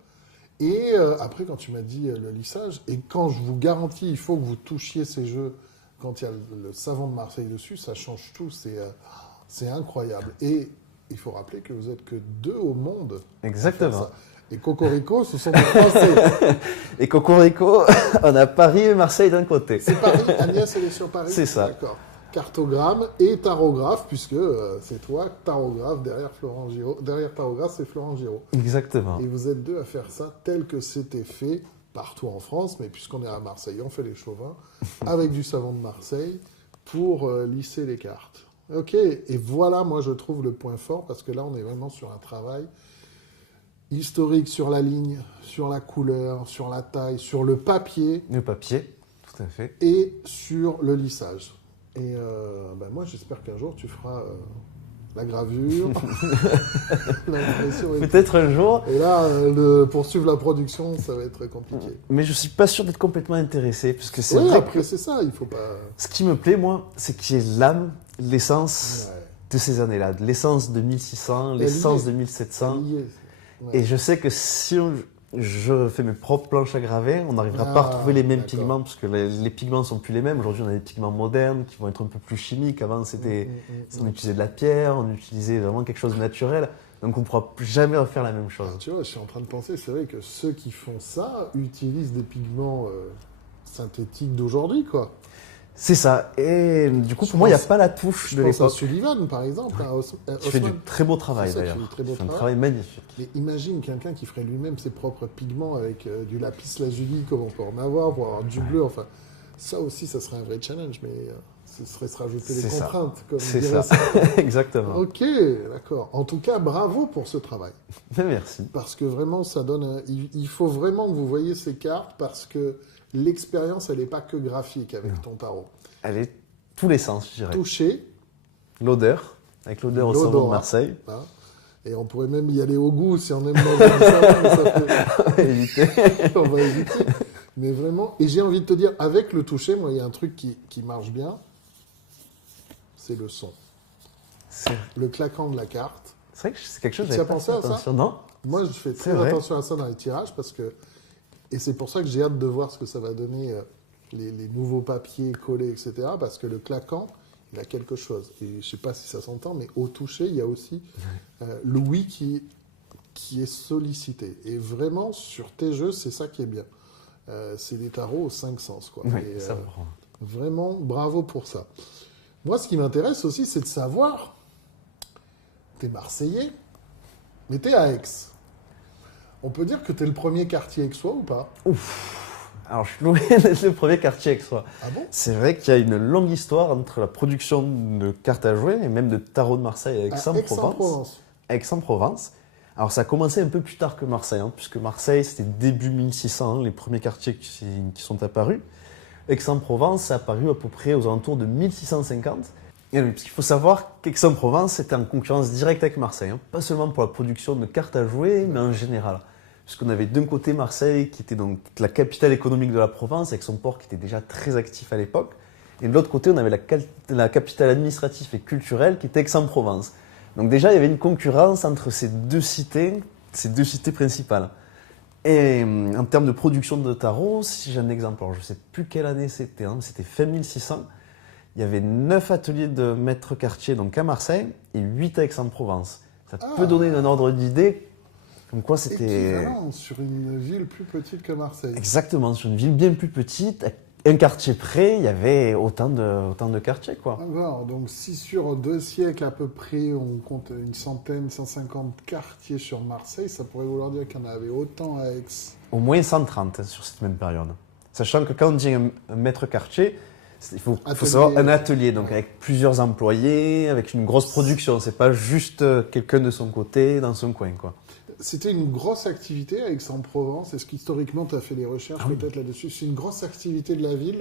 Et après, quand tu m'as dit le lissage, et quand je vous garantis, il faut que vous touchiez ces jeux, quand il y a le savon de Marseille dessus, ça change tout, c'est incroyable. Et il faut rappeler que vous êtes que 2 au monde. à faire Exactement. ça. Et Cocorico, ce sont des Français. Et Cocorico, on a Paris et Marseille d'un côté. C'est Paris, Agnès, elle est sur Paris. C'est ça. D'accord. Cartogramme et tarographe, puisque c'est toi, tarographe, derrière Florent Giraud. Derrière tarographe, c'est Florent Giraud. Exactement. Et vous êtes 2 à faire ça tel que c'était fait partout en France, mais puisqu'on est à Marseille, on fait les chauvins, avec du savon de Marseille, pour lisser les cartes. Ok, et voilà, moi, je trouve le point fort, parce que là, on est vraiment sur un travail historique sur la ligne, sur la couleur, sur la taille, sur le papier Le papier, tout à fait. et sur le lissage. Et moi, j'espère qu'un jour, tu feras la gravure, l'impression. Peut-être un jour, Et là, poursuivre la production, ça va être compliqué. mais je suis pas sûr d'être complètement intéressé, parce que c'est Oui, vrai après, que c'est ça, il faut pas... ce qui me plaît, moi, c'est qu'il y ait l'âme, l'essence Ouais. de ces années-là, de l'essence de 1600, Elle y est. l'essence de C'est 1700. lié. Ouais. Et je sais que si je fais mes propres planches à graver, on n'arrivera pas à Ah, retrouver les mêmes d'accord. pigments, parce que les pigments sont plus les mêmes. Aujourd'hui, on a des pigments modernes qui vont être un peu plus chimiques. Avant, on utilisait de la pierre, on utilisait vraiment quelque chose de naturel. Donc, on ne pourra plus jamais refaire la même chose. Tu vois, je suis en train de penser, c'est vrai que ceux qui font ça utilisent des pigments synthétiques d'aujourd'hui, quoi. C'est ça. Et du coup, Je pour moi, il n'y a pense- pas la touche Je de pense à l'époque. Sullivan, par exemple, à Tu fais du Haussmann. très beau travail, C'est ça, tu d'ailleurs. fais du très beau Tu fais un travail. travail magnifique. Mais imagine quelqu'un qui ferait lui-même ses propres pigments avec du lapis lazuli, comme on peut en avoir, pour avoir du bleu. Enfin, ça aussi, ça serait un vrai challenge, mais ce serait se rajouter les C'est ça. contraintes. Comme C'est dirait ça. Exactement. Ok, d'accord. En tout cas, bravo pour ce travail. Merci. Parce que vraiment, ça donne. Il faut vraiment que vous voyez ces cartes parce que l'expérience, elle n'est pas que graphique avec ton tarot. Elle est tous les sens, je dirais. Toucher, L'odeur, avec l'odeur au savon de L'odorat. Marseille. Hein. Et on pourrait même y aller au goût si on aime manger du savon, ça fait- Éviter. on va éviter. Mais vraiment, et j'ai envie de te dire, avec le toucher, moi, il y a un truc qui marche bien, c'est le son. C'est Le claquant de la carte. vrai que c'est quelque chose Tu que as j'avais pas pensé fait à ça attention. Non. Moi, je fais C'est très vrai. attention à ça dans les tirages parce que, et c'est pour ça que j'ai hâte de voir ce que ça va donner, les nouveaux papiers collés, etc. Parce que le claquant, il a quelque chose. Et je sais pas si ça s'entend, mais au toucher, il y a aussi l'ouïe qui est sollicité. Et vraiment, sur tes jeux, c'est ça qui est bien. C'est des tarots aux 5 sens, quoi. Oui, Et, ça me prend. vraiment, bravo pour ça. Moi, ce qui m'intéresse aussi, c'est de savoir, t'es Marseillais, mais t'es à Aix. On peut dire que t'es le premier quartier aixois ou pas? Alors, je suis loin d'être le premier quartier avec soi. Ah bon? C'est vrai qu'il y a une longue histoire entre la production de cartes à jouer et même de tarot de Marseille à À Aix-en-Provence. Aix-en-Provence. Aix-en-Provence. Alors, ça a commencé un peu plus tard que Marseille, hein, puisque Marseille, c'était début 1600, hein, les premiers quartiers qui sont apparus. Aix-en-Provence, ça a apparu à peu près aux alentours de 1650. Et oui, parce qu'il faut savoir qu'Aix-en-Provence était en concurrence directe avec Marseille, hein. Pas seulement pour la production de cartes à jouer, mais en général. Puisqu'on avait d'un côté Marseille, qui était donc la capitale économique de la Provence, avec son port qui était déjà très actif à l'époque. Et de l'autre côté, on avait la capitale administrative et culturelle, qui était Aix-en-Provence. Donc déjà, il y avait une concurrence entre ces deux cités principales. Et en termes de production de tarot, si j'ai un exemple, alors je ne sais plus quelle année c'était, hein, c'était fin 1600, il y avait 9 ateliers de maître quartier donc à Marseille et 8 à Aix-en-Provence. Ça peut donner un ordre d'idée, comme quoi c'était Équivalent sur une ville plus petite que Marseille. exactement sur une ville bien plus petite, un quartier près, il y avait autant de quartiers, quoi. Alors, donc si sur 2 siècles à peu près, on compte une centaine, 150 quartiers sur Marseille, ça pourrait vouloir dire qu'il y en avait autant à Aix. Au moins 130 hein, sur cette même période. Sachant que quand on dit un maître quartier, il faut Atelier. savoir un atelier, donc Ouais. avec plusieurs employés, avec une grosse production. C'est pas juste quelqu'un de son côté, dans son coin, quoi. C'était une grosse activité à Aix-en-Provence. Est-ce qu'historiquement, tu as fait des recherches Ah oui. peut-être là-dessus? C'est une grosse activité de la ville,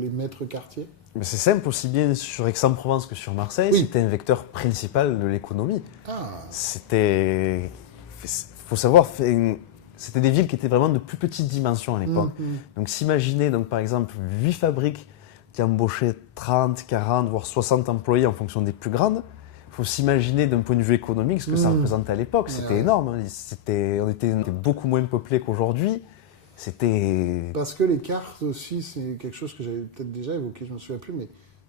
les maîtres quartiers? Mais c'est simple, aussi bien sur Aix-en-Provence que sur Marseille, Oui. c'était un vecteur principal de l'économie. Ah, C'était, faut savoir, c'était des villes qui étaient vraiment de plus petite dimension à l'époque. Donc s'imaginer, donc, par exemple, 8 fabriques qui embauchaient 30, 40, voire 60 employés en fonction des plus grandes. Il faut s'imaginer d'un point de vue économique ce que ça représentait à l'époque. C'était Ouais. énorme, hein. On était beaucoup moins peuplé qu'aujourd'hui. C'était... Parce que les cartes aussi, c'est quelque chose que j'avais peut-être déjà évoqué, je ne me souviens plus, mais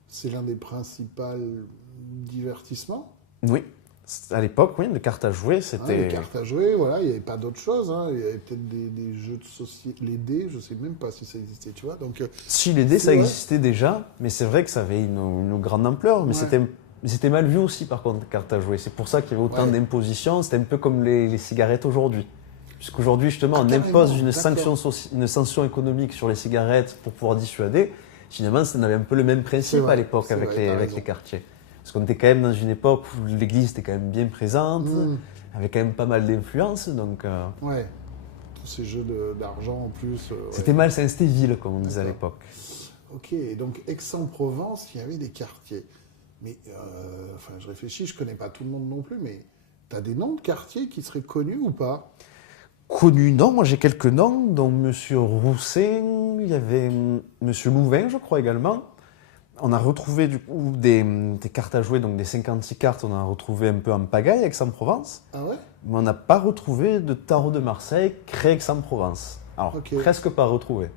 c'est l'un des principaux divertissements. Oui, à l'époque, oui, les cartes à jouer, Hein, c'était... les cartes à jouer, voilà, il n'y avait pas d'autre chose. Hein. Il y avait peut-être des jeux de société, les dés, je ne sais même pas si ça existait, tu vois. Donc, Si les dés, C'est ça vrai. existait déjà, mais c'est vrai que ça avait une grande ampleur. Mais Ouais. c'était mal vu aussi, par contre, les cartes à jouer. C'est pour ça qu'il y avait autant Ouais. d'impositions. C'était un peu comme les cigarettes aujourd'hui. Puisqu'aujourd'hui, justement, on carrément, impose une d'accord. une sanction économique sur les cigarettes pour pouvoir dissuader. Finalement, ça avait un peu le même C'est principe vrai, à l'époque c'est avec, vrai, t'as avec raison. les quartiers. Parce qu'on était quand même dans une époque où l'église était quand même bien présente, avait quand même pas mal d'influence. Donc, ouais, tous ces jeux d'argent en plus. Ouais. c'était mal, c'était ville, comme on disait à D'accord. l'époque. Ok, et donc Aix-en-Provence, il y avait des quartiers. Mais, enfin, je réfléchis, je connais pas tout le monde non plus, mais tu as des noms de quartiers qui seraient connus ou pas? Connu, non, moi j'ai quelques noms, dont Monsieur Rousset, il y avait Monsieur Louvain, je crois également. On a retrouvé du coup des cartes à jouer, donc des 56 cartes, on en a retrouvé un peu en pagaille, Aix-en-Provence. Ah ouais? Mais on n'a pas retrouvé de tarot de Marseille créé Aix-en-Provence. Alors, Ok. presque pas retrouvé.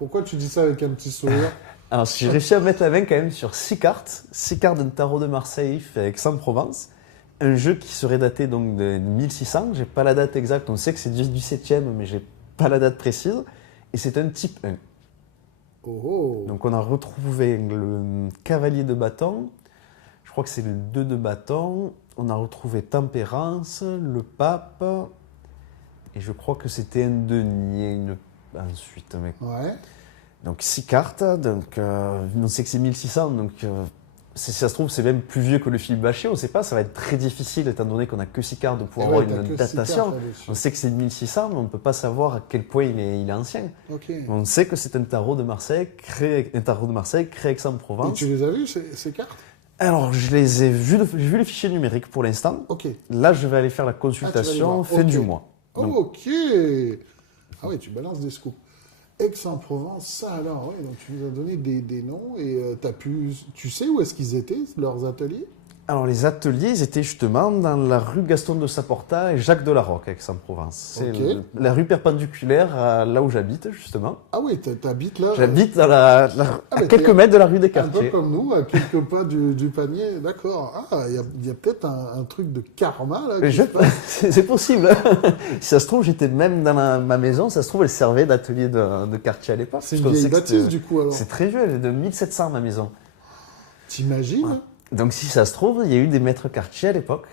Pourquoi tu dis ça avec un petit sourire? Alors, j'ai réussi à mettre la main quand même sur 6 cartes. 6 cartes d'un tarot de Marseille fait avec Aix-en-Provence. Un jeu qui serait daté donc de 1600. J'ai pas la date exacte. On sait que c'est du 17e, mais j'ai pas la date précise. Et c'est un type 1. Oh oh! Donc, on a retrouvé le cavalier de bâton. Je crois que c'est le 2 de bâton. On a retrouvé Tempérance, le pape. Et je crois que c'était un denier ensuite. Mais... Ouais. Donc 6 cartes, donc on sait que c'est 1600, donc si ça se trouve c'est même plus vieux que le Philippe Bachet, on ne sait pas, ça va être très difficile étant donné qu'on n'a que 6 cartes de pouvoir Et ouais, avoir t'as une que six datation. cartes là-dessus. On sait que c'est 1600, mais on ne peut pas savoir à quel point il est ancien. Ok. On sait que c'est un tarot de Marseille créé, créé Et Aix-en-Provence. tu les as vus, ces cartes? Alors, je les ai vus, j'ai vu les fichiers numériques pour l'instant. Ok. Là, je vais aller faire la Ah, tu vas aller consultation voir. fin Ok. du mois. Donc, Ok. Ah oui, tu balances des scoops. Aix-en-Provence, ça alors, ouais, donc tu nous as donné des noms et tu sais où est-ce qu'ils étaient, leurs ateliers? alors, les ateliers, ils étaient justement dans la rue Gaston de Saporta et Jacques de la Roque, Aix-en-Provence. C'est Ok. la rue perpendiculaire à là où j'habite, justement. Ah oui, t'habites là, J'habite dans à mais quelques t'es mètres de la rue des un peu Quartiers. comme nous, à quelques pas du panier, d'accord. Ah, il y a peut-être un truc de karma là. Mais c'est possible. Si ça se trouve, j'étais même dans ma maison. Ça se trouve, elle servait d'atelier de quartier à l'époque. C'est Parce une qu'on vieille sait que bâtisse du coup alors. c'est très vieux, elle est de 1700 ma maison. T'imagines? Ouais. Donc si ça se trouve, il y a eu des maîtres quartiers à l'époque,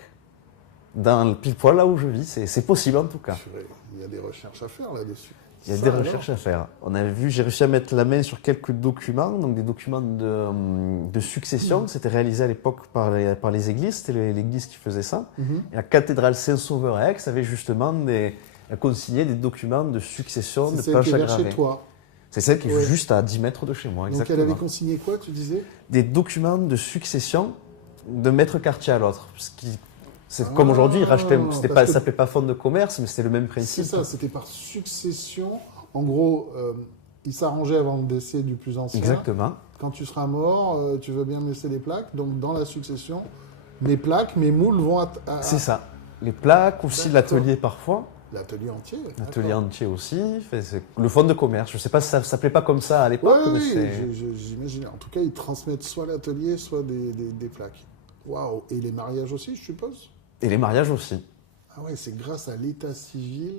dans le pile poil là où je vis. C'est possible en tout cas. Purée, il y a des recherches à faire là-dessus. Il y a Ça, des alors. recherches à faire. On a vu, j'ai réussi à mettre la main sur quelques documents, donc des documents de succession. C'était réalisé à l'époque par les églises, c'était l'église qui faisait ça. Mhm. Et la cathédrale Saint-Sauveur à Aix avait justement consigné des documents de succession, C'est de celle pages qui est à vers chez graver. toi. C'est celle qui est Ouais. juste à 10 mètres de chez moi, Donc exactement. elle avait consigné quoi, tu disais? Des documents de succession de maître quartier à l'autre. C'est Ah, comme aujourd'hui, ils rachetaient, parce ça que- s'appelait pas fonds de commerce, mais c'était le même C'est principe. ça, c'était par succession. En gros, ils s'arrangeaient avant le décès du plus ancien. Exactement. Quand tu seras mort, tu veux bien me laisser des plaques. Donc dans la succession, mes plaques, mes moules vont à C'est ça. Les plaques, aussi D'accord. l'atelier parfois. l'atelier entier. L'atelier d'accord. entier aussi. C'est le fonds de commerce. Je sais pas si ça s'appelait pas comme ça à Ouais, l'époque, mais oui, c'est. j'imagine. En tout cas, ils transmettent soit l'atelier, soit des plaques. Waouh. Et les mariages aussi, je suppose? Et les mariages aussi. Ah ouais, c'est grâce à l'état civil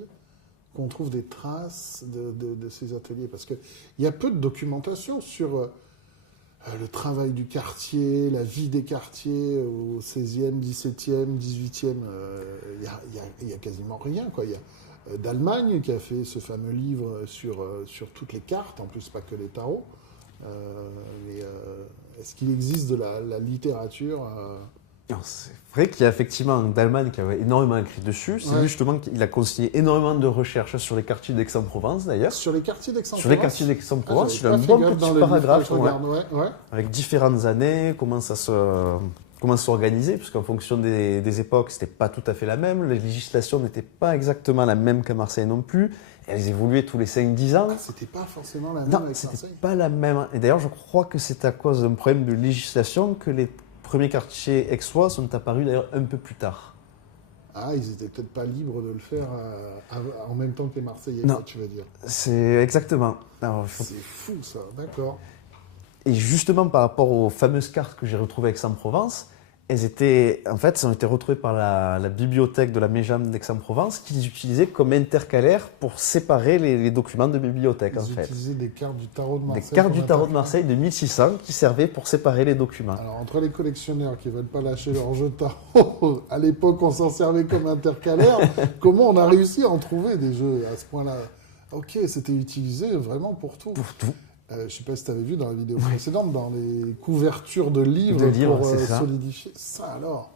qu'on trouve des traces de ces ateliers. Parce qu'il y a peu de documentation sur le travail du quartier, la vie des quartiers au 16e, 17e, 18e. Il y a quasiment rien, quoi. Il y a d'Allemagne qui a fait ce fameux livre sur toutes les cartes, en plus pas que les tarots. Mais est-ce qu'il existe de la littérature Alors, c'est vrai qu'il y a effectivement d'Allemagne qui avait énormément écrit dessus. C'est Ouais. lui justement qu'il a consigné énormément de recherches sur les quartiers d'Aix-en-Provence d'ailleurs. sur les quartiers d'Aix-en-Provence? Sur les quartiers d'Aix-en-Provence, il a un j'avais bon pas fait gaffe petit dans le livre, paragraphe je ouais, regarde, ouais. avec différentes années, comment s'organiser, puisqu'en fonction des époques, c'était pas tout à fait la même. La législation n'était pas exactement la même qu'à Marseille non plus. Elles évoluaient tous les 5-10 ans. Ah, c'était pas forcément la même Non, avec c'était Marseille. pas la même. Et d'ailleurs, je crois que c'est à cause d'un problème de législation que les premiers quartiers aixois sont apparus d'ailleurs un peu plus tard. Ah, ils étaient peut-être pas libres de le faire en même temps que les Marseillais, Non. quoi, tu veux dire. C'est exactement. Alors, C'est fou ça, d'accord. Et justement, par rapport aux fameuses cartes que j'ai retrouvées à Aix-en-Provence, elles ont été retrouvées par la bibliothèque de la Méjam d'Aix-en-Provence, qui les utilisait comme intercalaires pour séparer les documents de bibliothèque, Ils en fait. utilisaient des cartes du tarot de Des Marseille. cartes comme du tarot de intercalaire. Marseille de 1600 qui servaient pour séparer les documents. Alors, entre les collectionneurs qui veulent pas lâcher leur jeu de tarot, à l'époque on s'en servait comme intercalaire, comment on a réussi à en trouver des jeux à ce point-là? Ok, c'était utilisé vraiment pour tout. Pour tout. Je sais pas si tu avais vu dans la vidéo précédente, dans les couvertures de livres, De livres, pour c'est ça. solidifier. Ça alors.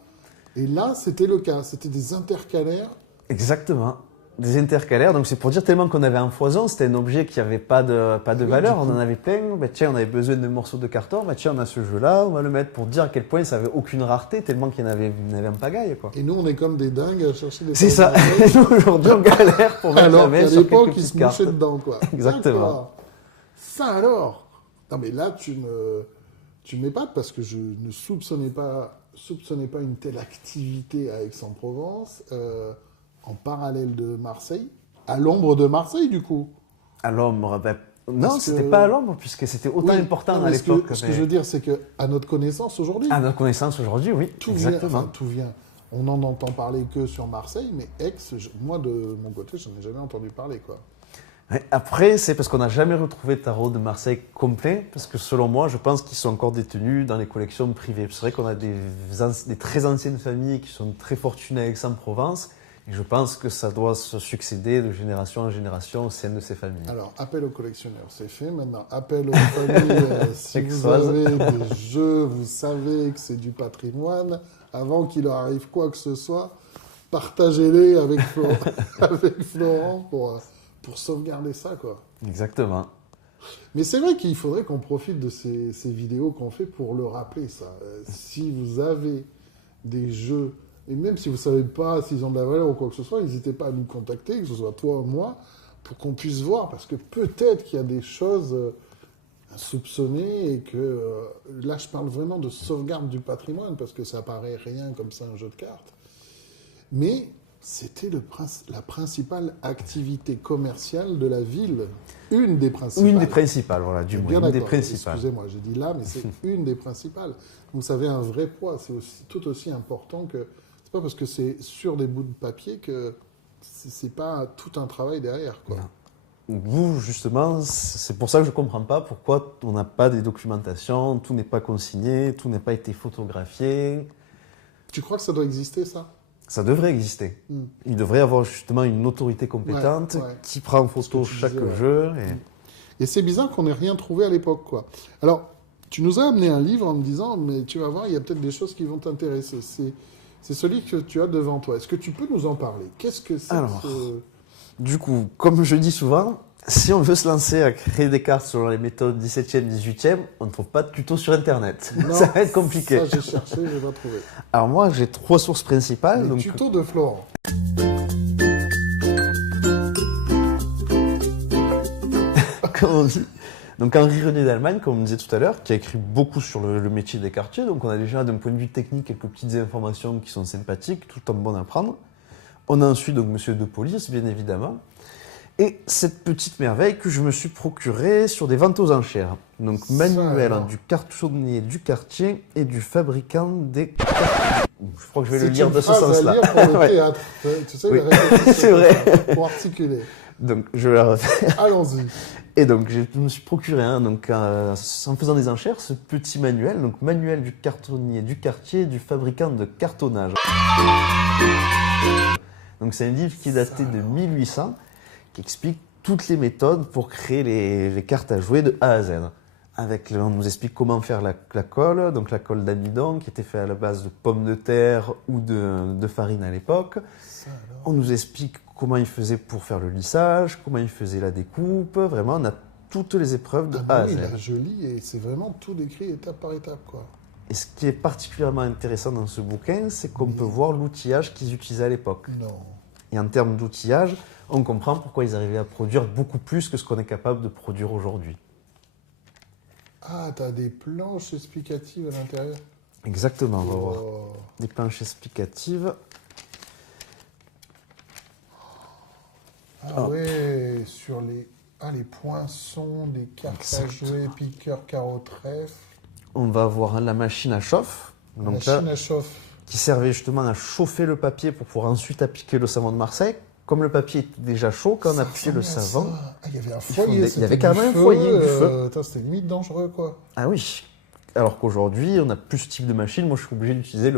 Et là, c'était le cas. C'était des intercalaires. Exactement. Des intercalaires, donc c'est pour dire tellement qu'on avait un foison, c'était un objet qui n'avait pas de Oui, valeur, du on coup. en avait plein, bah, tiens, on avait besoin de morceaux de carton, bah, tiens, on a ce jeu-là, on va le mettre pour dire à quel point ça avait aucune rareté, tellement qu'il y en avait en pagaille, quoi. Et nous, on est comme des dingues à chercher des C'est tarots ça, de Marseille, nous aujourd'hui on galère pour mettre la alors main qu'à sur l'époque, quelques ils se petites cartes. mouchaient dedans, quoi. Exactement. D'accord. Ça alors. Non, mais là, tu m'épates parce que je ne soupçonnais pas une telle activité à Aix-en-Provence, en parallèle de Marseille, à l'ombre de Marseille, du coup. À l'ombre, ben, non, Parce c'était que- pas à l'ombre, puisque c'était autant Oui, important non, à mais l'époque. Ce que mais- je veux dire, c'est que à notre connaissance aujourd'hui, À notre connaissance aujourd'hui, oui, tout vient, exactement. enfin, tout vient. On n'en entend parler que sur Marseille, mais Aix, moi de mon côté, je n'en ai jamais entendu parler, quoi. Ouais, après, c'est parce qu'on n'a jamais retrouvé de tarot de Marseille complet, parce que selon moi, je pense qu'ils sont encore détenus dans les collections privées. C'est vrai qu'on a des très anciennes familles qui sont très fortunées à Aix-en-Provence, et je pense que ça doit se succéder de génération en génération au sein de ces familles. Alors, appel aux collectionneurs, c'est fait. Maintenant, appel aux familles, si vous Aixoises. avez des jeux, vous savez que c'est du patrimoine, avant qu'il leur arrive quoi que ce soit, partagez-les avec Florent pour sauvegarder ça, quoi. Exactement. Mais c'est vrai qu'il faudrait qu'on profite de ces vidéos qu'on fait pour le rappeler, ça. Si vous avez des jeux, et même si vous ne savez pas s'ils ont de la valeur ou quoi que ce soit, n'hésitez pas à nous contacter, que ce soit toi ou moi, pour qu'on puisse voir, parce que peut-être qu'il y a des choses à soupçonner et que là, je parle vraiment de sauvegarde du patrimoine, parce que ça paraît rien comme ça, un jeu de cartes. Mais c'était la principale activité commerciale de la ville. Une des principales. Une des principales, voilà, du moins. Une des principales. Excusez-moi, j'ai dit là, mais c'est une des principales. Donc ça avait un vrai poids. C'est tout aussi important que... C'est pas parce que c'est sur des bouts de papier que c'est pas tout un travail derrière, quoi. Non. Vous, justement, c'est pour ça que je ne comprends pas pourquoi on n'a pas des documentations, tout n'est pas consigné, tout n'a pas été photographié. Tu crois que ça doit exister, ça ? Ça devrait exister. Il devrait y avoir justement une autorité compétente qui prend en photo chaque jeu. Et c'est bizarre qu'on n'ait rien trouvé à l'époque, quoi. Alors, tu nous as amené un livre en me disant, mais tu vas voir, il y a peut-être des choses qui vont t'intéresser. C'est celui que tu as devant toi. Est-ce que tu peux nous en parler ? Qu'est-ce que c'est ? Alors, du coup, comme je dis souvent, si on veut se lancer à créer des cartes selon les méthodes 17e, 18e, on ne trouve pas de tuto sur Internet. Non, ça va être compliqué. Ça, j'ai cherché, je n'ai pas trouvé. Alors moi, j'ai 3 sources principales. Le tuto de Florent. Comme on dit. Donc Henri René d'Allemagne, comme on disait tout à l'heure, qui a écrit beaucoup sur le métier des cartiers. Donc on a déjà, d'un point de vue technique, quelques petites informations qui sont sympathiques, tout en bon à prendre. On a ensuite donc Monsieur de Police, bien évidemment. Et cette petite merveille que je me suis procurée sur des ventes aux enchères. Donc manuel du cartonnier, du cartier et du fabricant des cartes. Je crois que je vais le lire de ce sens-là. C'est une phrase à lire pour le théâtre. Tu sais, la répétition, c'est vrai. Pour articuler. Donc je vais la refaire. Allons-y. Et donc je me suis procuré en faisant des enchères, ce petit manuel. Donc manuel du cartonnier, du cartier et du fabricant de cartonnage. Donc c'est un livre qui est daté de 1800. Qui explique toutes les méthodes pour créer les cartes à jouer de A à Z. On nous explique comment faire la colle, donc la colle d'amidon qui était faite à la base de pommes de terre ou de farine à l'époque. On nous explique comment il faisait pour faire le lissage, comment il faisait la découpe. Vraiment, on a toutes les épreuves de A à Z. Là, je lis et c'est vraiment tout décrit étape par étape, quoi. Et ce qui est particulièrement intéressant dans ce bouquin, c'est qu'on peut voir l'outillage qu'ils utilisaient à l'époque. Non. Et en termes d'outillage, on comprend pourquoi ils arrivaient à produire beaucoup plus que ce qu'on est capable de produire aujourd'hui. Ah, t'as des planches explicatives à l'intérieur. Exactement, on va voir des planches explicatives. Ah ouais, sur les poinçons, des cartes à jouer, piqueur, carreau, trèfle. On va avoir la machine à chauffe. Donc machine à chauffe. Qui servait justement à chauffer le papier pour pouvoir ensuite appliquer le savon de Marseille. Comme le papier était déjà chaud, quand on appuyait le savon... Ah, il y avait un foyer, il y avait carrément un foyer, du feu. C'était limite dangereux, quoi. Ah oui. Alors qu'aujourd'hui, on n'a plus ce type de machine. Moi, je suis obligé d'utiliser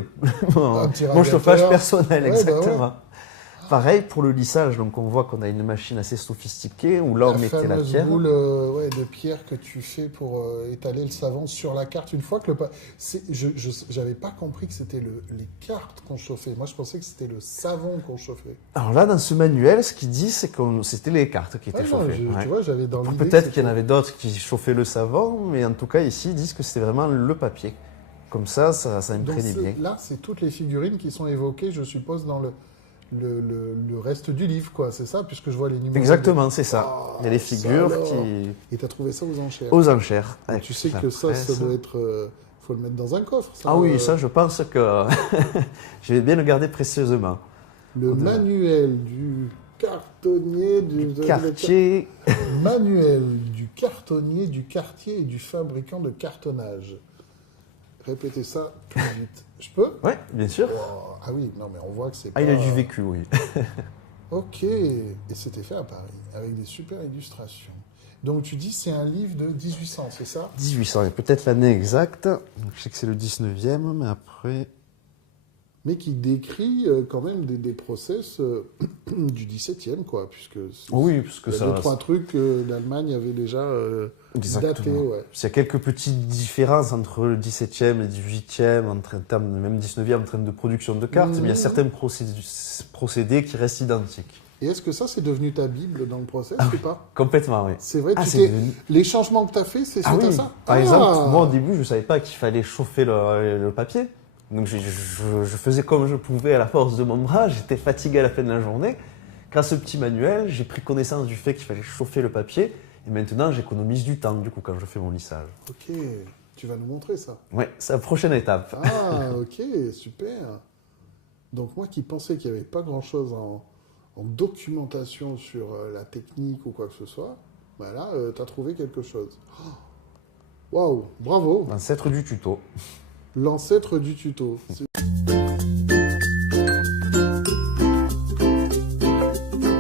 mon chauffage personnel, exactement. Bah ouais. Pareil pour le lissage, donc on voit qu'on a une machine assez sophistiquée où là on mettait la pierre. La boule de pierre que tu fais pour étaler le savon sur la carte. Une fois que je n'avais pas compris que c'était les cartes qu'on chauffait. Moi je pensais que c'était le savon qu'on chauffait. Alors là dans ce manuel, ce qu'il dit c'est que c'était les cartes qui étaient chauffées. Tu vois, j'avais dans l'idée. Peut-être qu'il y en avait d'autres qui chauffaient le savon, mais en tout cas ici ils disent que c'était vraiment le papier. Comme ça imprégnait bien. Là c'est toutes les figurines qui sont évoquées, je suppose, dans le reste du livre, quoi, c'est ça, puisque je vois les numéros. Exactement, c'est ça. Il y a les figures qui... Et tu as trouvé ça aux enchères. Aux enchères. Tu sais que ça doit être... faut le mettre dans un coffre. Ça, ah oui, ça, je pense que je vais bien le garder précieusement. Le manuel du cartonnier... Du cartier. Manuel du cartonnier, du cartier et du fabricant de cartonnage. Répétez ça tout de suite. Je peux ? Oui, bien sûr. Oh, ah oui, non, mais on voit que c'est pas... Ah, il a du vécu, oui. Ok. Et c'était fait à Paris, avec des super illustrations. Donc tu dis c'est un livre de 1800, c'est ça ? 1800, et peut-être l'année exacte. Je sais que c'est le 19e, mais après... Mais qui décrit quand même des process du 17e, quoi, puisque... Oui, parce que ça... Il y a 2-3 trucs d'Allemagne avait déjà daté, ouais. Il y a quelques petites différences entre le 17e et le 18e, en termes, même 19e, en termes de production de cartes, mais il y a certains procédés qui restent identiques. Et est-ce que ça, c'est devenu ta Bible dans le process ou pas? Complètement, oui. C'est vrai, Ah, tu c'est t'es... devenu- les changements que tu as fait, c'est Ah suite à oui, ça? par exemple, moi au début, je ne savais pas qu'il fallait chauffer le papier. Donc je faisais comme je pouvais à la force de mon bras, j'étais fatigué à la fin de la journée. Grâce à ce petit manuel, j'ai pris connaissance du fait qu'il fallait chauffer le papier. Et maintenant, j'économise du temps, du coup, quand je fais mon lissage. Ok, tu vas nous montrer ça. Ouais, c'est la prochaine étape. Ah, ok, super. Donc moi qui pensais qu'il n'y avait pas grand-chose en documentation sur la technique ou quoi que ce soit, bah là, tu as trouvé quelque chose. Oh, waouh, bravo. L'ancêtre du tuto. L'ancêtre du tuto.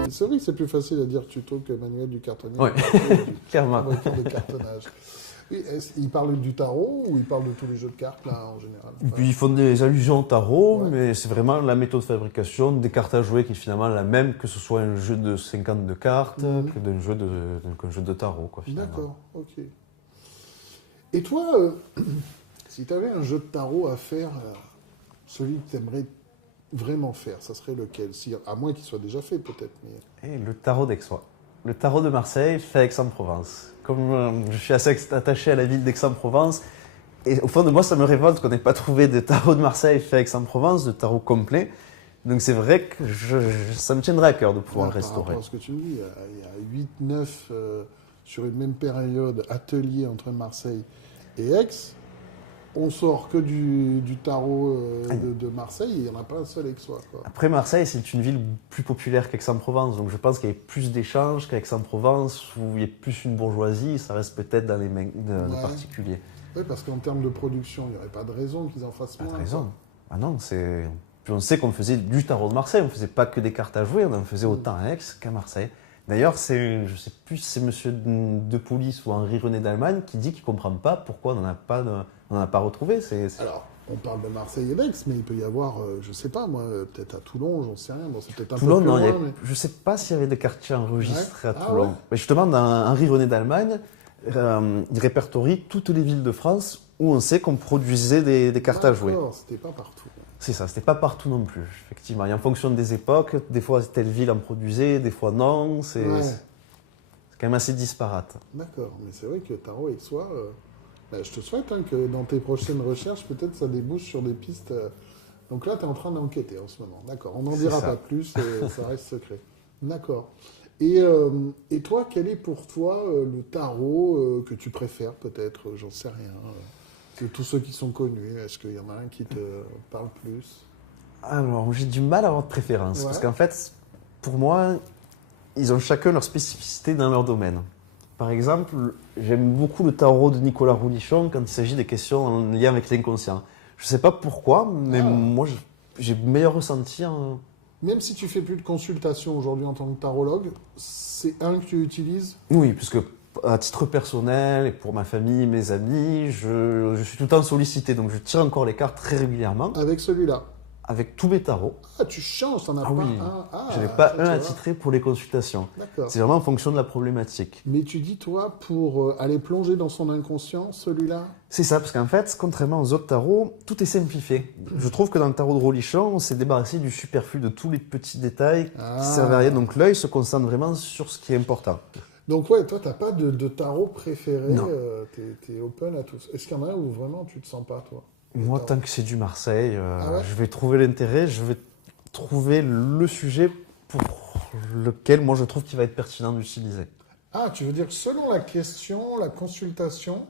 C'est vrai que c'est plus facile à dire tuto que manuel du cartonnier. Ouais, clairement. De cartonnage. Oui, il parle du tarot ou il parle de tous les jeux de cartes là en général? Et puis ils font des allusions au tarot, Ouais. mais c'est vraiment la méthode de fabrication des cartes à jouer qui est finalement la même, que ce soit un jeu de 52 cartes que qu'un jeu de tarot, quoi, finalement. D'accord, ok. Et toi, si tu avais un jeu de tarot à faire, celui que tu aimerais vraiment faire, ça serait lequel? À moins qu'il soit déjà fait peut-être. Mais... Et le tarot d'Aixois. Le tarot de Marseille fait à Aix-en-Provence. Comme je suis assez attaché à la ville d'Aix-en-Provence, et au fond de moi, ça me révolte qu'on n'ait pas trouvé de tarot de Marseille fait à Aix-en-Provence, de tarot complet. Donc c'est vrai que ça me tiendrait à cœur de pouvoir le Par restaurer. rapport à ce que tu me dis, il y a 8-9 sur une même période ateliers entre Marseille et Aix. On sort que du tarot de Marseille, il n'y en a pas un seul aixois, quoi. Après, Marseille, c'est une ville plus populaire qu'Aix-en-Provence, donc je pense qu'il y a plus d'échanges qu'à Aix-en-Provence, où il y a plus une bourgeoisie, ça reste peut-être dans les mains de particuliers. Oui, parce qu'en termes de production, il n'y aurait pas de raison qu'ils en fassent Pas de moins. raison. Ah non, c'est... Puis on sait qu'on faisait du tarot de Marseille, on ne faisait pas que des cartes à jouer, on en faisait autant à Aix qu'à Marseille. D'ailleurs, je ne sais plus si c'est monsieur de Police ou Henri René d'Allemagne qui dit qu'il ne comprend pas pourquoi on n'en a pas retrouvé. Alors, on parle de Marseille et d'Aix, mais il peut y avoir, je ne sais pas, moi, peut-être à Toulon, j'en sais rien. Bon, c'est peut-être un Toulon, peu plus non, loin, mais... je ne sais pas s'il y avait des quartiers enregistrés Ouais. à Ah Toulon. ouais. Mais justement, dans Henri René d'Allemagne, il répertorie toutes les villes de France où on sait qu'on produisait des cartes à jouer. D'accord, c'était pas partout. C'est ça, c'était pas partout non plus, effectivement. Et en fonction des époques, des fois telle ville en produisait, des fois non. C'est quand même assez disparate. D'accord, mais c'est vrai que tarot aixois, je te souhaite que dans tes prochaines recherches, peut-être ça débouche sur des pistes. Donc là, tu es en train d'enquêter en ce moment. D'accord, on n'en dira pas plus, ça reste secret. D'accord. Et toi, quel est pour toi le tarot que tu préfères peut-être? J'en sais rien. Que tous ceux qui sont connus, est-ce qu'il y en a un qui te parle plus? Alors, j'ai du mal à avoir de préférence, parce qu'en fait, pour moi, ils ont chacun leur spécificité dans leur domaine. Par exemple, j'aime beaucoup le tarot de Nicolas Roulichon quand il s'agit des questions en lien avec l'inconscient. Je ne sais pas pourquoi, mais moi, j'ai meilleur ressenti en... Même si tu fais plus de consultation aujourd'hui en tant que tarologue, c'est un que tu utilises? Oui, puisque à titre personnel et pour ma famille, mes amis, je suis tout le temps sollicité, donc je tire encore les cartes très régulièrement. Avec celui-là? Avec tous mes tarots. Ah, tu changes, t'en as pas oui. un. Je n'ai pas un attitré pour les consultations. D'accord. C'est vraiment en fonction de la problématique. Mais tu dis, toi, pour aller plonger dans son inconscient, celui-là? C'est ça, parce qu'en fait, contrairement aux autres tarots, tout est simplifié. Je trouve que dans le tarot de Rolichon, on s'est débarrassé du superflu, de tous les petits détails qui servent à rien. Donc l'œil se concentre vraiment sur ce qui est important. Donc ouais, toi, t'as pas de tarot préféré? Non. T'es open à tous. Est-ce qu'il y en a un où vraiment tu te sens pas, toi? Moi, tant que c'est du Marseille, ouais je vais trouver l'intérêt, je vais trouver le sujet pour lequel moi je trouve qu'il va être pertinent d'utiliser. Ah, tu veux dire que selon la question, la consultation...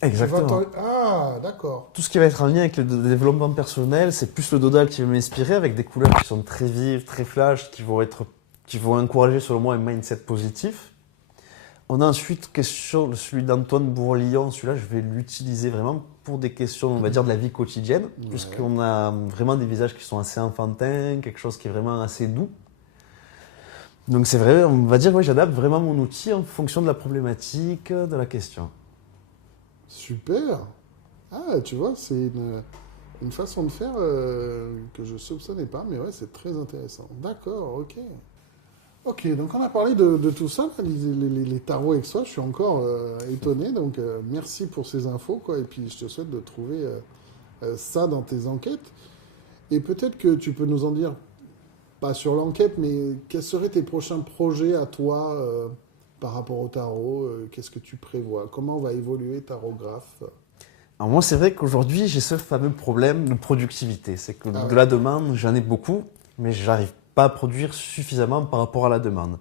Exactement. Ah, d'accord. Tout ce qui va être en lien avec le développement personnel, c'est plus le dodal qui va m'inspirer, avec des couleurs qui sont très vives, très flash, qui vont encourager selon moi un mindset positif. On a ensuite celui d'Antoine Bourlillon. Celui-là, je vais l'utiliser vraiment pour des questions, on va dire, de la vie quotidienne, puisqu'on a vraiment des visages qui sont assez enfantins, quelque chose qui est vraiment assez doux. Donc c'est vrai, on va dire, j'adapte vraiment mon outil en fonction de la problématique, de la question. Super. Ah, tu vois, c'est une façon de faire que je ne soupçonnais pas, mais ouais, c'est très intéressant. D'accord, ok. Ok, donc on a parlé de tout ça, les tarots aixois, je suis encore étonné, donc merci pour ces infos, quoi, et puis je te souhaite de trouver ça dans tes enquêtes. Et peut-être que tu peux nous en dire pas sur l'enquête, mais quels seraient tes prochains projets à toi par rapport au tarot? Qu'est-ce que tu prévois? Comment va évoluer Tarotgraphe? Alors moi, c'est vrai qu'aujourd'hui, j'ai ce fameux problème de productivité. C'est que de la demande, j'en ai beaucoup, mais j'arrive pas à produire suffisamment par rapport à la demande.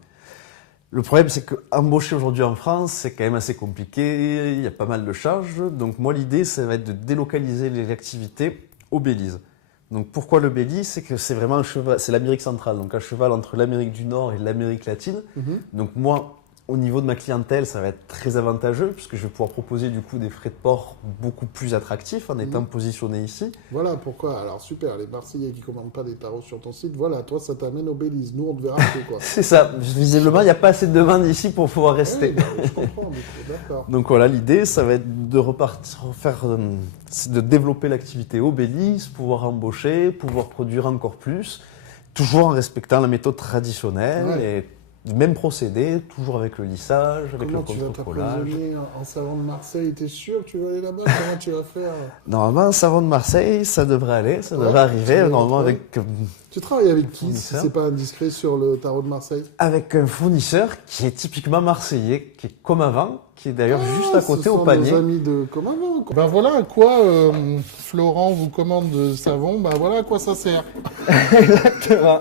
Le problème, c'est qu'embaucher aujourd'hui en France, c'est quand même assez compliqué, il y a pas mal de charges. Donc moi, l'idée, ça va être de délocaliser les activités au Belize. Donc pourquoi le Belize? C'est que c'est vraiment un cheval, c'est l'Amérique centrale, donc un cheval entre l'Amérique du Nord et l'Amérique latine. Donc moi, au niveau de ma clientèle, ça va être très avantageux puisque je vais pouvoir proposer du coup des frais de port beaucoup plus attractifs en étant positionné ici. Voilà pourquoi. Alors super, les Marseillais qui ne commandent pas des tarots sur ton site, voilà, toi ça t'amène au Belize. Nous on te verra plus quoi. C'est ça. Visiblement, il n'y a pas assez de demande ici pour pouvoir rester. Oui, je comprends, du coup, d'accord. Donc voilà, l'idée, ça va être de repartir, de développer l'activité au Belize, pouvoir embaucher, pouvoir produire encore plus, toujours en respectant la méthode traditionnelle et même procédé, toujours avec le lissage, avec Comment le contre-collage. tu vas t'approvisionner en savon de Marseille? T'es sûr que tu vas aller là-bas? Comment tu vas faire? Normalement, savon de Marseille, ça devrait aller, ça devrait arriver. Normalement, avec Tu travailles avec qui, si fournisseur. c'est pas indiscret, sur le tarot de Marseille? Avec un fournisseur qui est typiquement marseillais, qui est comme avant, qui est d'ailleurs juste à côté au panier. Nos amis de comme avant. Ben voilà à quoi Florent vous commande de savon. Ben voilà à quoi ça sert. Exactement.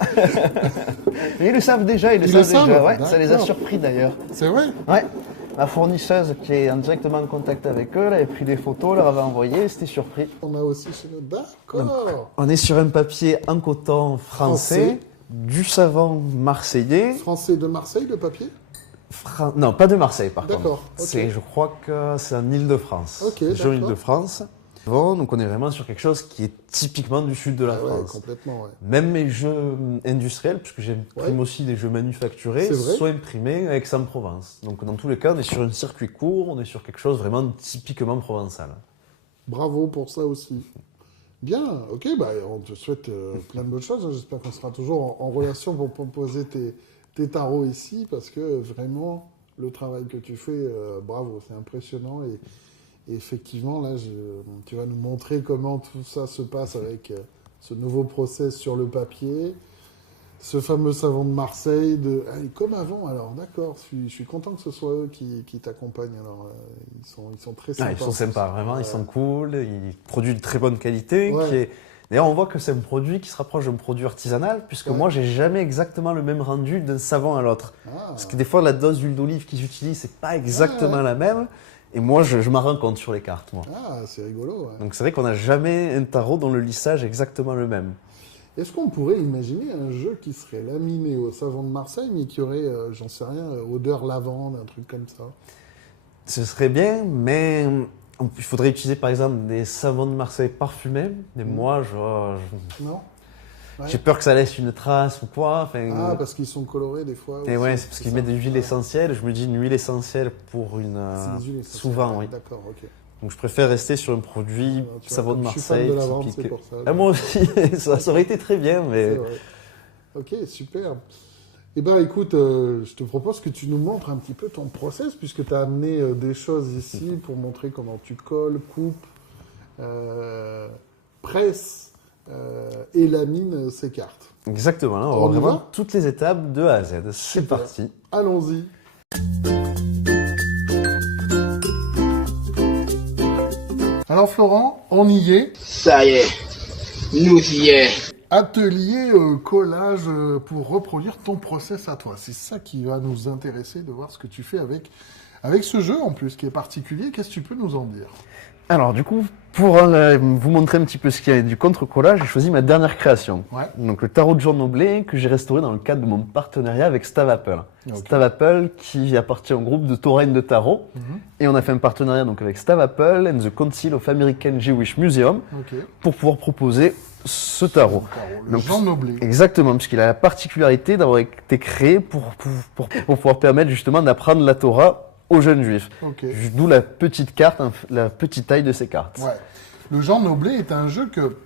Mais ils le savent déjà, Ils le savent déjà. Ouais, ça les a D'accord. surpris d'ailleurs. C'est vrai? Ouais. La fournisseuse qui est directement en contact avec eux, elle avait pris des photos, leur avait envoyé, c'était surpris. On a aussi chez nous. D'accord. On est sur un papier en coton français, du savon marseillais. Français de Marseille, le papier? Non, pas de Marseille par contre. D'accord, ok. Je crois que c'est en Île-de-France. Ok, Région d'accord. Île-de-France. Bon, donc on est vraiment sur quelque chose qui est typiquement du sud de la Ah ouais, France. complètement, ouais. Même mes jeux industriels, puisque j'imprime aussi des jeux manufacturés, C'est vrai. sont imprimés à Aix-en-Provence. Donc dans tous les cas, on est sur un circuit court, on est sur quelque chose vraiment typiquement provençal. Bravo pour ça aussi. Bien, ok, bah, on te souhaite plein de bonnes choses. J'espère qu'on sera toujours en relation pour proposer tes tarots ici, parce que vraiment, le travail que tu fais, bravo, c'est impressionnant. Et effectivement, là, tu vas nous montrer comment tout ça se passe avec ce nouveau process sur le papier, ce fameux savon de Marseille, comme avant. Alors, d'accord, je suis content que ce soit eux qui t'accompagnent. Alors, ils sont très sympas. Ils sont sympas, vraiment, Ouais. ils sont cool, ils produisent de très bonne qualité. Ouais. D'ailleurs, on voit que c'est un produit qui se rapproche d'un produit artisanal, puisque moi, j'ai jamais exactement le même rendu d'un savon à l'autre. Ah. Parce que des fois, la dose d'huile d'olive qu'ils utilisent, c'est pas exactement la même. Et moi, je m'en rends compte sur les cartes, moi. Ah, c'est rigolo. Ouais. Donc c'est vrai qu'on n'a jamais un tarot dont le lissage est exactement le même. Est-ce qu'on pourrait imaginer un jeu qui serait laminé au savon de Marseille, mais qui aurait, j'en sais rien, odeur lavande, un truc comme ça? Ce serait bien, mais il faudrait utiliser par exemple des savons de Marseille parfumés. Mais moi, Non? Ouais. j'ai peur que ça laisse une trace ou quoi. Enfin, Ah, parce qu'ils sont colorés des fois. et aussi, ouais, c'est parce qu'ils ça. mettent de l'huile essentielle. Je me dis une huile essentielle pour une. C'est des huiles essentielles. Souvent, oui. D'accord, ok. Donc je préfère rester sur un produit Alors, tu vois, savon de comme je suis fan Marseille. de lavande, typique. c'est pour ça. Ah, moi aussi, ça aurait été très bien, C'est mais. vrai. Ok, super. Eh bien, écoute, je te propose que tu nous montres un petit peu ton process, puisque tu as amené des choses ici pour montrer comment tu colles, coupes, presses et lamines ces cartes. Exactement, là, on va On voir y vraiment va toutes les étapes de A à Z. C'est Super. parti. Allons-y. Alors Florent, on y est. Ça y est, nous y est. Atelier collage pour reproduire ton process à toi. C'est ça qui va nous intéresser de voir ce que tu fais avec ce jeu en plus qui est particulier. Qu'est-ce que tu peux nous en dire? Alors du coup, pour vous montrer un petit peu ce qu'il y a du contre-collage, j'ai choisi ma dernière création. Ouais. Donc le tarot de John Noblet que j'ai restauré dans le cadre de mon partenariat avec Stavapple. Ok. Stavapple qui appartient au groupe de Touraine de Tarot. Et on a fait un partenariat donc avec Stavapple and the Council of American Jewish Museum Ok. pour pouvoir proposer ce tarot. Le Donc, Jean Noblet. Exactement, puisqu'il a la particularité d'avoir été créé pour pouvoir permettre justement d'apprendre la Torah aux jeunes juifs. Ok. D'où la petite carte, la petite taille de ces cartes. Ouais. Le Jean Noblet est un jeu que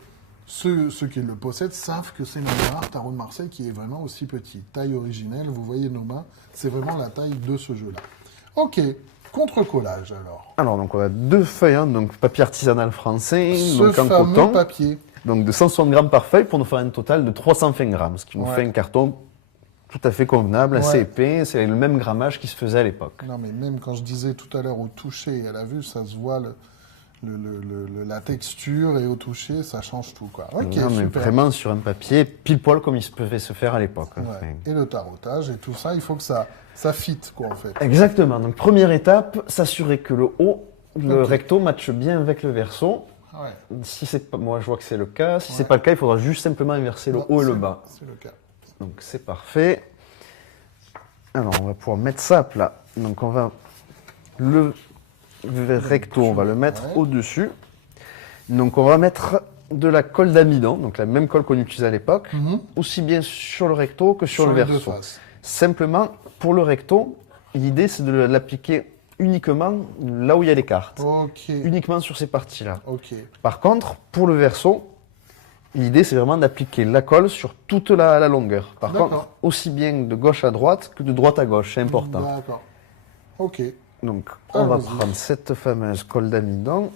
ceux qui le possèdent savent que c'est le rare tarot de Marseille qui est vraiment aussi petit. Taille originelle, vous voyez nos mains, c'est vraiment la taille de ce jeu-là. Ok. Contre-collage alors. Alors donc on a deux feuilles, hein, donc papier artisanal français, Ce donc en fameux coton. papier. Donc de 160 grammes par feuille pour nous faire un total de 320 grammes, ce qui nous Ouais. fait un carton tout à fait convenable, assez Ouais. épais. C'est le même grammage qui se faisait à l'époque. Non, mais même quand je disais tout à l'heure au toucher et à la vue, ça se voit la texture et au toucher, ça change tout, quoi. Ok, Non, mais super. vraiment sur un papier pile poil comme il se pouvait se faire à l'époque. Ouais. Enfin, Et le tarautage et tout ça, il faut que ça fit, quoi, en fait. exactement. Donc première étape, s'assurer que le haut, le Ok. recto matche bien avec le verso. Ah ouais. Si c'est pas, moi je vois que c'est le cas. Si c'est Ouais. pas le cas, il faudra juste simplement inverser le Non, haut et le c'est- bas. C'est le cas. Donc c'est parfait. Alors on va pouvoir mettre ça à plat. Donc on va le recto, on va le mettre Ouais. au-dessus. Donc on va mettre de la colle d'amidon, donc la même colle qu'on utilisait à l'époque, aussi bien sur le recto que sur le les deux verso. faces. Simplement, pour le recto, l'idée c'est de l'appliquer uniquement là où il y a les cartes. Ok. Uniquement sur ces parties-là. Ok. Par contre, pour le verso, l'idée c'est vraiment d'appliquer la colle sur toute la longueur. Par D'accord. contre, aussi bien de gauche à droite que de droite à gauche, c'est important. D'accord. Ok. Donc, on va Allons-y. prendre cette fameuse colle d'amidon.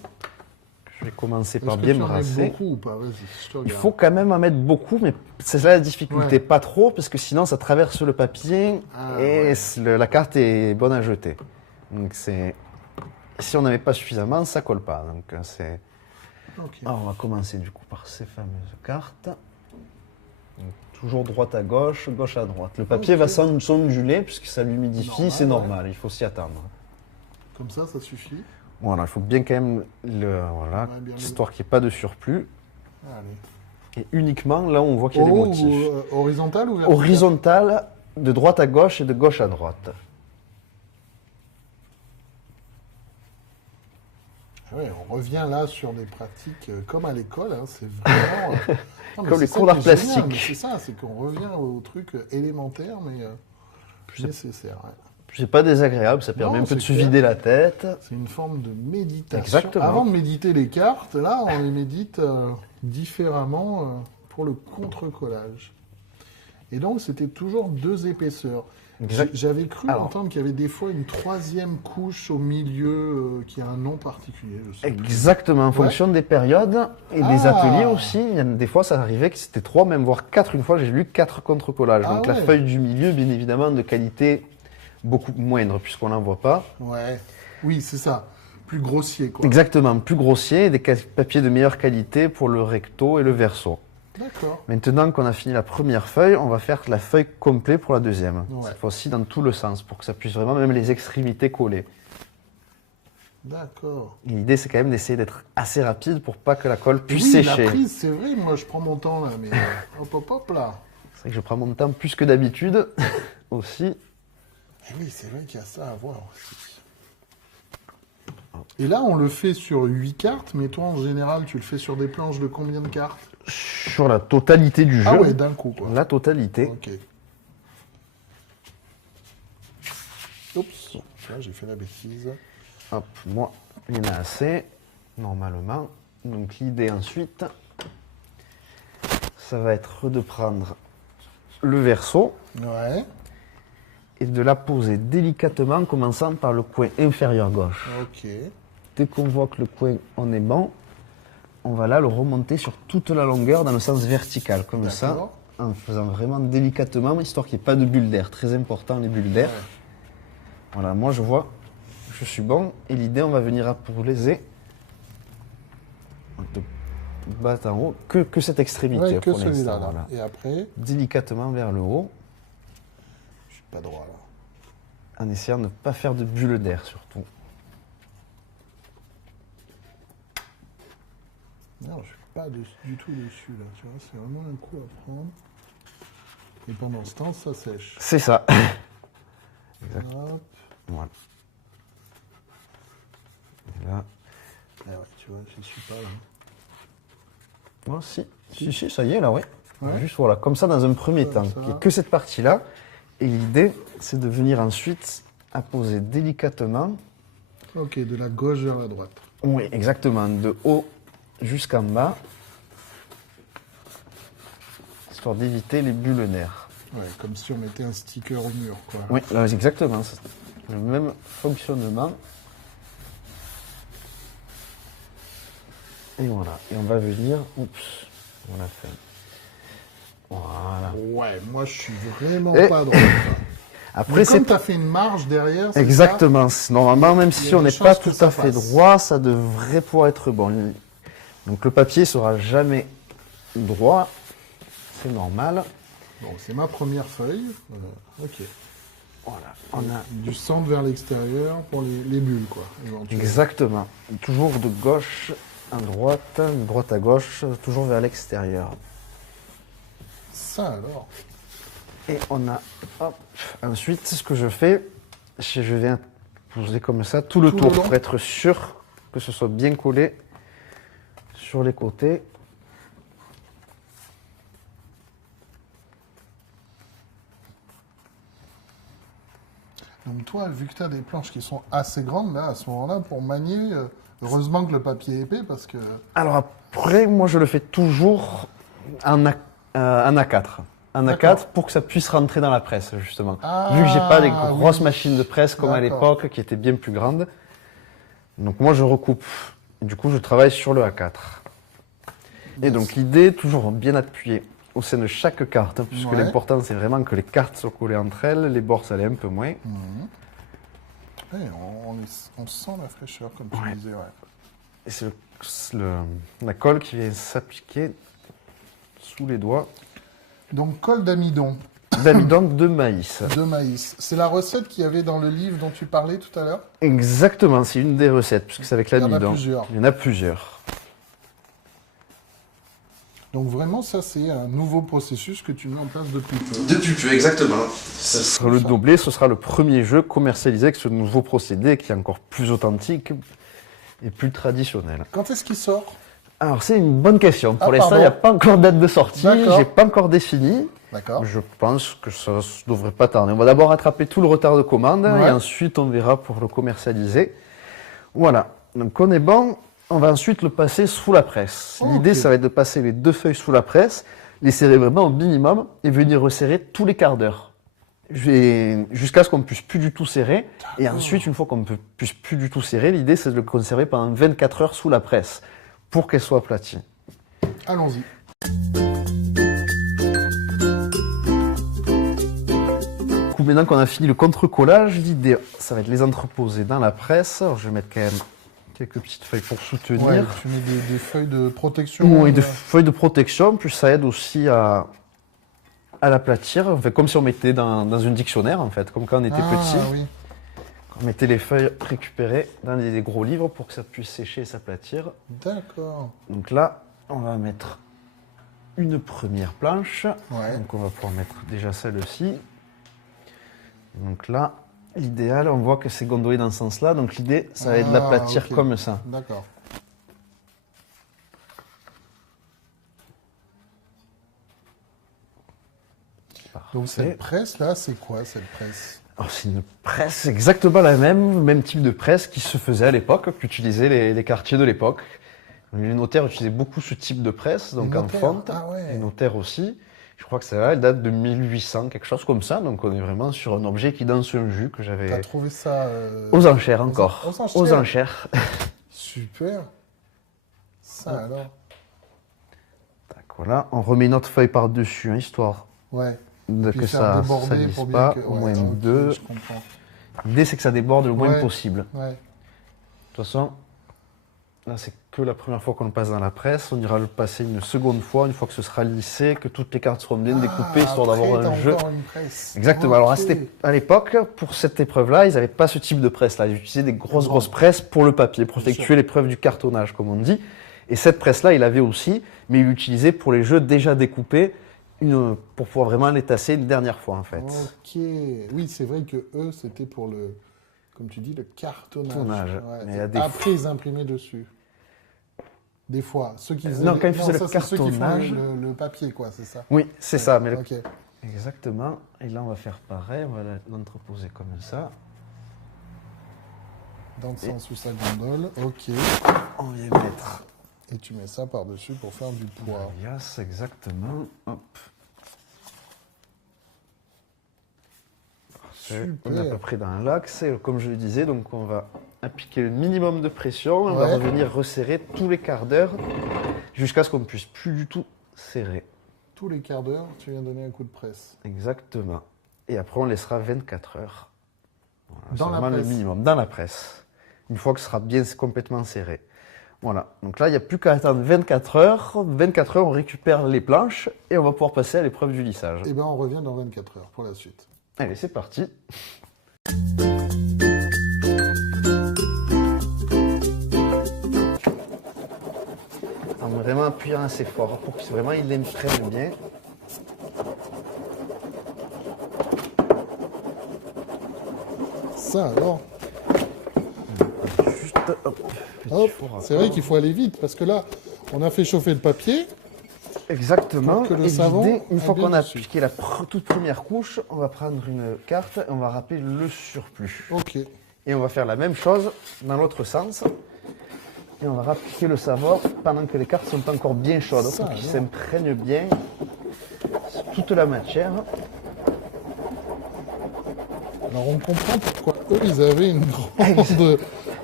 Je vais commencer par Est-ce que bien tu en mets brasser. beaucoup ou pas? Vas-y, je te Il regarde. faut quand même en mettre beaucoup, mais c'est là la difficulté. Ouais. Pas trop, parce que sinon ça traverse le papier Ah, et ouais. la carte est bonne à jeter. Donc si on n'en met pas suffisamment, ça colle pas. Donc c'est. Ok. Alors, on va commencer du coup par ces fameuses cartes. Donc, toujours droite à gauche, gauche à droite. Le papier Ok. va s'onduler puisque ça l'humidifie, Normal, c'est ouais. normal, il faut s'y attendre. Comme ça suffit. Voilà, il faut bien quand même, voilà, Ouais, bien le- histoire qu'il n'y ait pas de surplus. Allez. Et uniquement là où on voit qu'il y a des Oh, motifs. horizontal ou vertical? Horizontal, de droite à gauche et de gauche à droite. Ah ouais, on revient là sur des pratiques comme à l'école. Hein, c'est vraiment. Non, mais Comme c'est les ça cours qui est d'art génial, plastique. mais c'est ça, c'est qu'on revient au truc élémentaire, mais nécessaire. Ouais. C'est pas désagréable, ça permet Non, un peu de c'est se clair. vider la tête. C'est une forme de méditation. Exactement. Avant de méditer les cartes, là, on les médite différemment pour le contre-collage. Et donc, c'était toujours 2 épaisseurs. Exact. J'avais cru Alors. entendre qu'il y avait des fois une 3e couche au milieu qui a un nom particulier. Je sais plus. Exactement, en fonction des périodes et des Ah. ateliers aussi. Il y a des fois, ça arrivait que c'était 3, même voire 4. Une fois, j'ai lu 4 contre-collages. Ah Donc la ouais. feuille du milieu, bien évidemment, de qualité beaucoup moindre, puisqu'on n'en voit pas. Ouais. Oui, c'est ça. Plus grossier, quoi. Exactement, plus grossier, et des papiers de meilleure qualité pour le recto et le verso. D'accord. Maintenant qu'on a fini la première feuille, on va faire la feuille complète pour la deuxième. Ouais. Cette fois-ci dans tout le sens, pour que ça puisse vraiment même les extrémités coller. D'accord. Et l'idée, c'est quand même d'essayer d'être assez rapide pour pas que la colle puisse Oui, sécher. la prise, c'est vrai. Moi, je prends mon temps, là. Mais hop, hop, hop, là. C'est vrai que je prends mon temps plus que d'habitude aussi. Eh oui, c'est vrai qu'il y a ça à voir aussi. Et là, on le fait sur 8 cartes, mais toi, en général, tu le fais sur des planches de combien de cartes? Sur la totalité du jeu. Ah ouais, d'un coup, quoi. La totalité. Ok. Oups, là, j'ai fait la bêtise. Hop, moi, il y en a assez, normalement. Donc l'idée ensuite, ça va être de prendre le verso Ouais, et de la poser délicatement, en commençant par le coin inférieur gauche. ok. Dès qu'on voit que le coin on est bon, on va là le remonter sur toute la longueur dans le sens vertical, comme ça, D'accord. en faisant vraiment délicatement, histoire qu'il n'y ait pas de bulles d'air. Très important les bulles d'air. Ouais. Voilà, moi je vois, je suis bon, et l'idée on va venir apposer de bas en haut, que cette extrémité Ouais, que pour l'instant. celui-là, là. Voilà. Et après, Délicatement vers le haut, je suis pas droit, là. en essayant de ne pas faire de bulles d'air surtout. Non, je suis pas du tout dessus, là. Tu vois, c'est vraiment un coup à prendre. Et pendant ce temps, ça sèche. C'est ça. Hop. Voilà. Et là, Ah ouais, tu vois, je suis pas là. oh, si, ça y est là, ouais. Ouais. Juste voilà, comme ça dans un premier Comme temps, ça. qu'il y ait que cette partie-là. Et l'idée, c'est de venir ensuite apposer délicatement. Ok, de la gauche vers la droite. Oui, exactement, de haut jusqu'en bas, histoire d'éviter les bulles d'air. Ouais, comme si on mettait un sticker au mur, quoi. Oui, là, exactement, c'est le même fonctionnement. Et voilà, et on va venir On l'a fait. Voilà. Ouais, moi je suis vraiment Et- pas droit. Après, Mais c'est comme tu as fait une marge derrière, c'est exactement. Normalement, même Il y si a on des n'est pas chances que tout ça à fait passe. droit, ça devrait pouvoir être bon. Donc le papier sera jamais droit. C'est normal. ça. Bon, c'est ma première feuille. Ok. Voilà. On a Du centre vers l'extérieur pour les bulles, quoi. éventuellement. exactement. Toujours de gauche à droite, de droite à gauche, toujours vers l'extérieur. Ça alors. Et on a, hop, ensuite, ce que je fais, je viens poser comme ça tout le Tout le tour long. pour être sûr que ce soit bien collé sur les côtés. Donc toi, vu que tu as des planches qui sont assez grandes, là, à ce moment-là, pour manier, heureusement que le papier est épais, parce que... Alors après, moi je le fais toujours en A4. En D'accord. A4 pour que ça puisse rentrer dans la presse, justement. Ah, Vu que j'ai pas des grosses oui. machines de presse comme à D'accord. l'époque, qui étaient bien plus grandes. Donc moi je recoupe. Du coup, je travaille sur le A4. Et Yes. donc l'idée, toujours bien appuyer au sein de chaque carte, puisque Ouais. l'important c'est vraiment que les cartes soient collées entre elles, les bords ça allait un peu moins. Ouais, on sent la fraîcheur, comme tu Ouais. disais, ouais. Et c'est la colle qui vient s'appliquer sous les doigts. Donc, colle d'amidon D'amidon de maïs. de maïs. C'est la recette qu'il y avait dans le livre dont tu parlais tout à l'heure? Exactement, c'est une des recettes, puisque c'est avec Il y en a l'amidon. plusieurs. Il y en a plusieurs. Donc, vraiment, ça, c'est un nouveau processus que tu mets en place depuis peu. Depuis peu, exactement. Ce sera le doublé, ce sera le premier jeu commercialisé avec ce nouveau procédé qui est encore plus authentique et plus traditionnel. Quand est-ce qu'il sort? Alors, c'est une bonne question. Pour Ah, l'instant, pardon. il n'y a pas encore de date de sortie, D'accord. j'ai pas encore défini. D'accord. Je pense que ça ne devrait pas tarder. On va d'abord rattraper tout le retard de commande Ouais. et ensuite on verra pour le commercialiser. Voilà, donc on est bon. On va ensuite le passer sous la presse. Ok. L'idée, ça va être de passer les 2 feuilles sous la presse, les serrer vraiment au minimum et venir resserrer tous les quarts d'heure. Jusqu'à ce qu'on ne puisse plus du tout serrer. Et ensuite, une fois qu'on ne puisse plus du tout serrer, l'idée, c'est de le conserver pendant 24 heures sous la presse pour qu'elle soit aplatie. Allons-y. Du coup, maintenant qu'on a fini le contre-collage, l'idée, ça va être de les entreposer dans la presse. Alors, je vais mettre quand même quelques petites feuilles pour soutenir. Ouais, tu mets des feuilles de protection. Oui, des feuilles de protection, puis ça aide aussi à l'aplatir. Enfin, comme si on mettait dans un dictionnaire, en fait, comme quand on était petit. Oui. On mettait les feuilles récupérées dans des gros livres pour que ça puisse sécher et s'aplatir. D'accord. Donc là, on va mettre une première planche. Ouais. Donc on va pouvoir mettre déjà celle-ci. Donc là, l'idéal, on voit que c'est gondolé dans ce sens-là. Donc l'idée, ça va être de l'aplatir ok. comme ça. D'accord. Donc Parfait. cette presse là, c'est quoi cette presse? Alors c'est une presse exactement la même type de presse qui se faisait à l'époque, qu'utilisaient les quartiers de l'époque. Les notaires utilisaient beaucoup ce type de presse, donc Les en notaires, fonte. ah ouais. Les notaires aussi. Je crois que ça date de 1800, quelque chose comme ça. Donc on est vraiment sur un objet qui danse un jus que T'as j'avais trouvé ça aux enchères encore. aux enchères. Aux enchères. Super. Ça alors. Tac, voilà, on remet une autre feuille par-dessus, hein, histoire Ouais. de Puis que faire ça déborder salisse pour pas. bien que. Au ouais, moins ok, 2. Je comprends. L'idée c'est que ça déborde le moins Ouais. possible. Ouais. De toute façon, là c'est que la première fois qu'on le passe dans la presse. On ira le passer une seconde fois, une fois que ce sera lissé, que toutes les cartes seront bien découpées, histoire après, d'avoir t'as un jeu. encore une presse. Exactement. Alors Ok. à l'époque, pour cette épreuve-là, ils n'avaient pas ce type de presse-là. Ils utilisaient des grosses presses pour le papier, pour Bien effectuer sûr. l'épreuve du cartonnage, comme on dit. Et cette presse-là, il avait aussi, mais il l'utilisait pour les jeux déjà découpés, pour pouvoir vraiment les tasser une dernière fois, en fait. Ok. Oui, c'est vrai que eux, c'était pour le, comme tu dis, le cartonnage. Cartonnage. Ouais. Mais il y a des Après, ils imprimaient dessus. Des fois, ceux qui faisaient Non, quand ils faisaient le ça, c'est ceux qui font cartonnage. le papier, quoi, c'est ça. Oui, c'est ça. Mais Ok. Exactement. Et là, on va faire pareil. On va l'entreposer comme ça. Dans le sens où ça gondole. Ok. On vient mettre Et tu mets ça par-dessus pour faire du poids. l'alias, exactement. Hop. Parfait. On est à peu Super. près dans l'axe. Et comme je le disais, donc on va appliquer le minimum de pression. On va Ouais. revenir resserrer tous les quarts d'heure jusqu'à ce qu'on ne puisse plus du tout serré. Tous les quarts d'heure, tu viens donner un coup de presse. Exactement. Et après, on laissera 24 heures. Voilà, Dans c'est la vraiment presse. le minimum, dans la presse. Une fois que ce sera bien complètement serré. Voilà. Donc là, il n'y a plus qu'à attendre 24 heures. 24 heures, on récupère les planches et on va pouvoir passer à l'épreuve du lissage. Eh bien, on revient dans 24 heures pour la suite. Allez, c'est parti. En vraiment appuyant assez fort pour que vraiment il l'imprègne bien. Ça, alors, Juste, hop, petit hop, four à c'est vrai corps. qu'il faut aller vite parce que là, on a fait chauffer le papier. Exactement. Pour que le Et savon l'idée, une aille fois bien qu'on a dessus. appliqué la toute première couche, on va prendre une carte et on va râper le surplus. Ok. Et on va faire la même chose dans l'autre sens. Et on va appliquer le savon pendant que les cartes sont encore bien chaudes Ça, pour qu'ils alors. s'imprègnent bien sur toute la matière. Alors, on comprend pourquoi eux, ils avaient une grande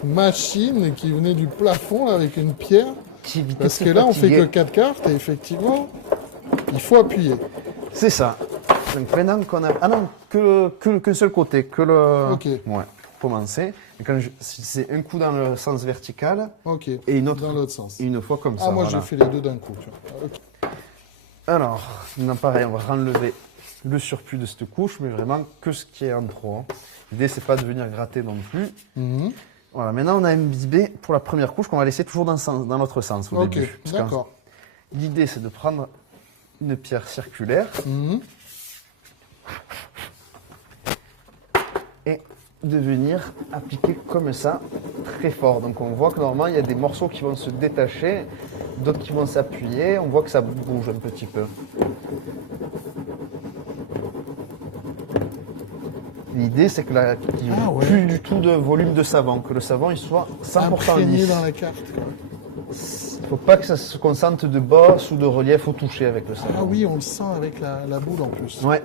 machine qui venait du plafond là, avec une pierre. Qui évite de Parce se que là, on fait que fatiguer. 4 cartes et effectivement, il faut appuyer. C'est ça. Donc maintenant qu'on a... Ah non, qu'un seul côté, que le... Ok. Ouais, pour commencer. Et quand c'est un coup dans le sens vertical Ok. et une autre Dans l'autre sens. une fois comme ça. Ah, moi, voilà. j'ai fait les deux d'un coup. Tu vois. Ok. Alors, non, pareil, on va enlever le surplus de cette couche, mais vraiment que ce qui est en trop. Hein. L'idée, c'est pas de venir gratter non plus. Mhm. Voilà, maintenant on a imbibé pour la première couche qu'on va laisser toujours dans l'autre sens au Ok, début. Parce qu'en- d'accord. L'idée, c'est de prendre une pierre circulaire Mhm. et de venir appliquer comme ça, très fort. Donc on voit que normalement, il y a des morceaux qui vont se détacher, d'autres qui vont s'appuyer. On voit que ça bouge un petit peu. L'idée, c'est que là, qu'il n'y ait Ah ouais. plus du tout de volume de savon, que le savon il soit 100% Imprégné lisse. dans la carte. Quoi. Il ne faut pas que ça se concentre de bosse ou de relief au toucher avec le savon. Ah oui, on le sent avec la boule en plus. Ouais.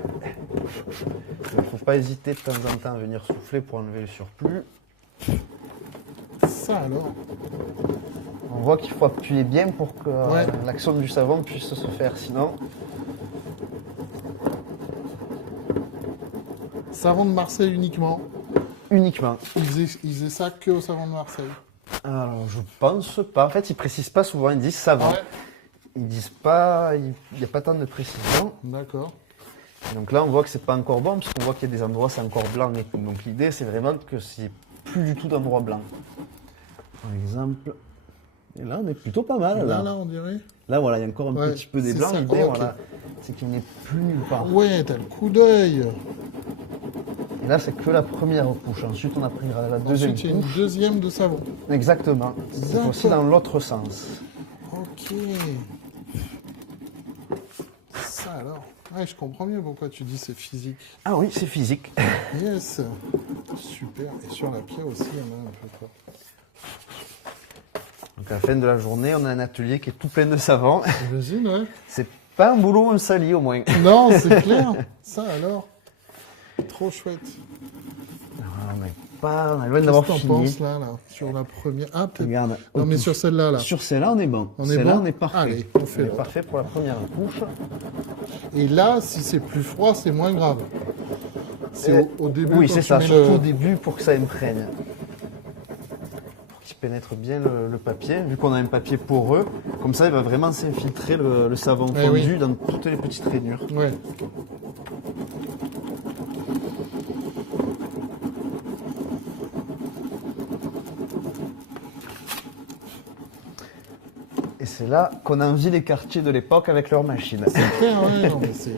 Il ne faut pas hésiter de temps en temps à venir souffler pour enlever le surplus. Ça alors. On voit qu'il faut appuyer bien pour que Ouais. l'action du savon puisse se faire, sinon... Savon de Marseille uniquement. Uniquement. Ils faisaient ça que au savon de Marseille. Alors, je pense pas. En fait, ils précisent pas souvent, ils disent savon. Ouais. Ils disent pas... Il n'y a pas tant de précision. D'accord. Donc là, on voit que c'est pas encore bon, parce qu'on voit qu'il y a des endroits, c'est encore blanc. Et tout. Donc l'idée, c'est vraiment que c'est plus du tout d'endroits blancs. Par exemple... Et là, on est plutôt pas mal. Là, on dirait. Là, voilà, il y a encore un Ouais, petit peu des c'est blancs. ça. L'idée, Ok. voilà, c'est qu'il n'est plus nulle part. Ouais, t'as le coup d'œil. Et là, c'est que la première couche. Ensuite, on appliquera la deuxième Ensuite, il y a une couche. deuxième de savon. Exactement. C'est D'accord. aussi dans l'autre sens. Ok. Ça alors. Ouais, je comprends mieux pourquoi tu dis c'est physique. Ah oui, c'est physique. Yes. Super. Et sur la pierre aussi, il y en a un peu quoi. Donc à la fin de la journée, on a un atelier qui est tout plein de savon. J'imagine, ouais. C'est pas un boulot un sali au moins. Non, c'est clair. Ça alors. Trop chouette. On est loin Qu'est-ce d'avoir que t'en fini. penses là, sur la première? Ah, peut-être. Regarde. Non, on mais touche. sur celle-là, là. Sur celle-là, on est bon. On est Celle-là, bon on est parfait. Allez, on fait On est l'autre. parfait pour la première couche. Et là, si c'est plus froid, c'est moins grave. C'est au début. Oui, quand c'est tu ça, mets surtout le- au début pour que ça imprègne. Pour qu'il pénètre bien le papier. Vu qu'on a un papier poreux, comme ça il va vraiment s'infiltrer le savon Eh fondu oui. dans toutes les petites rainures. Ouais. Et c'est là qu'on envie les quartiers de l'époque avec leurs machines. C'est clair, ouais, non, mais c'est.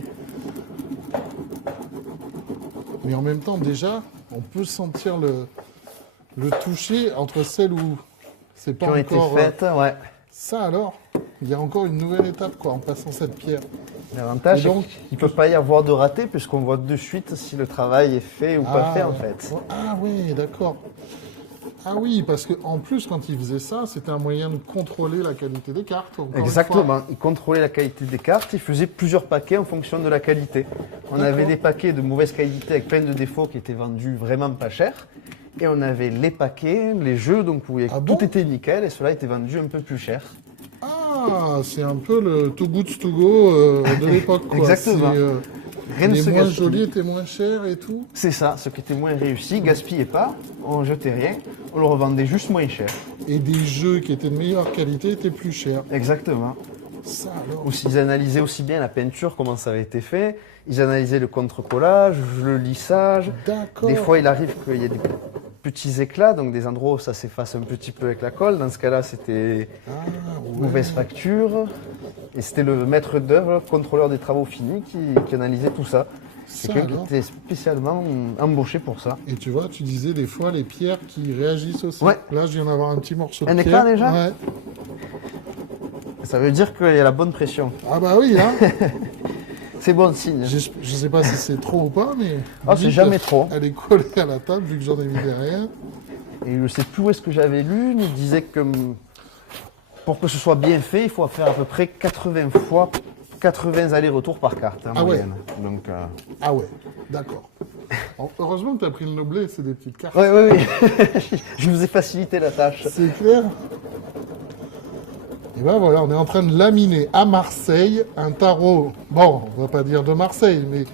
Mais en même temps, déjà, on peut sentir le toucher entre celles où c'est Qui pas ont été encore. faites, ouais. Ça alors, il y a encore une nouvelle étape quoi en passant cette pierre. L'avantage, Et c'est donc- qu'il ne peut pas y avoir de raté puisqu'on voit de suite si le travail est fait ou pas fait en ouais. fait. Ah oui, d'accord. Ah oui, parce que en plus quand ils faisaient ça, c'était un moyen de contrôler la qualité des cartes. encore une fois. Exactement, il contrôlait la qualité des cartes, il faisait plusieurs paquets en fonction de la qualité. On D'accord. avait des paquets de mauvaise qualité avec plein de défauts qui étaient vendus vraiment pas cher. Et on avait les paquets, les jeux, donc où Ah tout bon était nickel et cela était vendu un peu plus cher. Ah Ah, c'est un peu le Too Good To Go de l'époque, quoi. Exactement. Rien ne Les se moins gaspille. jolis étaient moins chers et tout. C'est ça, ce qui était moins réussi, gaspillait pas, on jetait rien, on le revendait juste moins cher. Et des jeux qui étaient de meilleure qualité étaient plus chers. Exactement. Ça alors. Aussi, ils analysaient aussi bien la peinture, comment ça avait été fait, ils analysaient le contre-collage, le lissage. D'accord. Des fois, il arrive qu'il y ait des petits éclats, donc des endroits où ça s'efface un petit peu avec la colle. Dans ce cas-là, c'était Ah, ouais. mauvaise facture. Et c'était le maître d'œuvre, le contrôleur des travaux finis, qui analysait tout ça. Ça, Quelqu'un qui alors. était spécialement embauché pour ça. Et tu vois, tu disais des fois les pierres qui réagissent aussi. Ouais. Là, je viens d'avoir un petit morceau de Un pierre. éclat déjà Ouais. Ça veut dire qu'il y a la bonne pression. Ah bah oui, hein. C'est bon signe. Je sais pas si c'est trop ou pas, mais... Ah, c'est dis jamais que trop. Elle est collée à la table, vu que j'en ai mis derrière. Et je ne sais plus où est-ce que j'avais lu, il disait que pour que ce soit bien fait, il faut faire à peu près 80 fois 80 allers-retours par carte en Ah ouais. moyenne. Donc, Ah ouais, d'accord. Bon, heureusement que tu as pris le Noblet, c'est des petites cartes. oui. Je vous ai facilité la tâche. C'est clair. Et ben voilà, on est en train de laminer à Marseille un tarot, bon, on va pas dire de Marseille, mais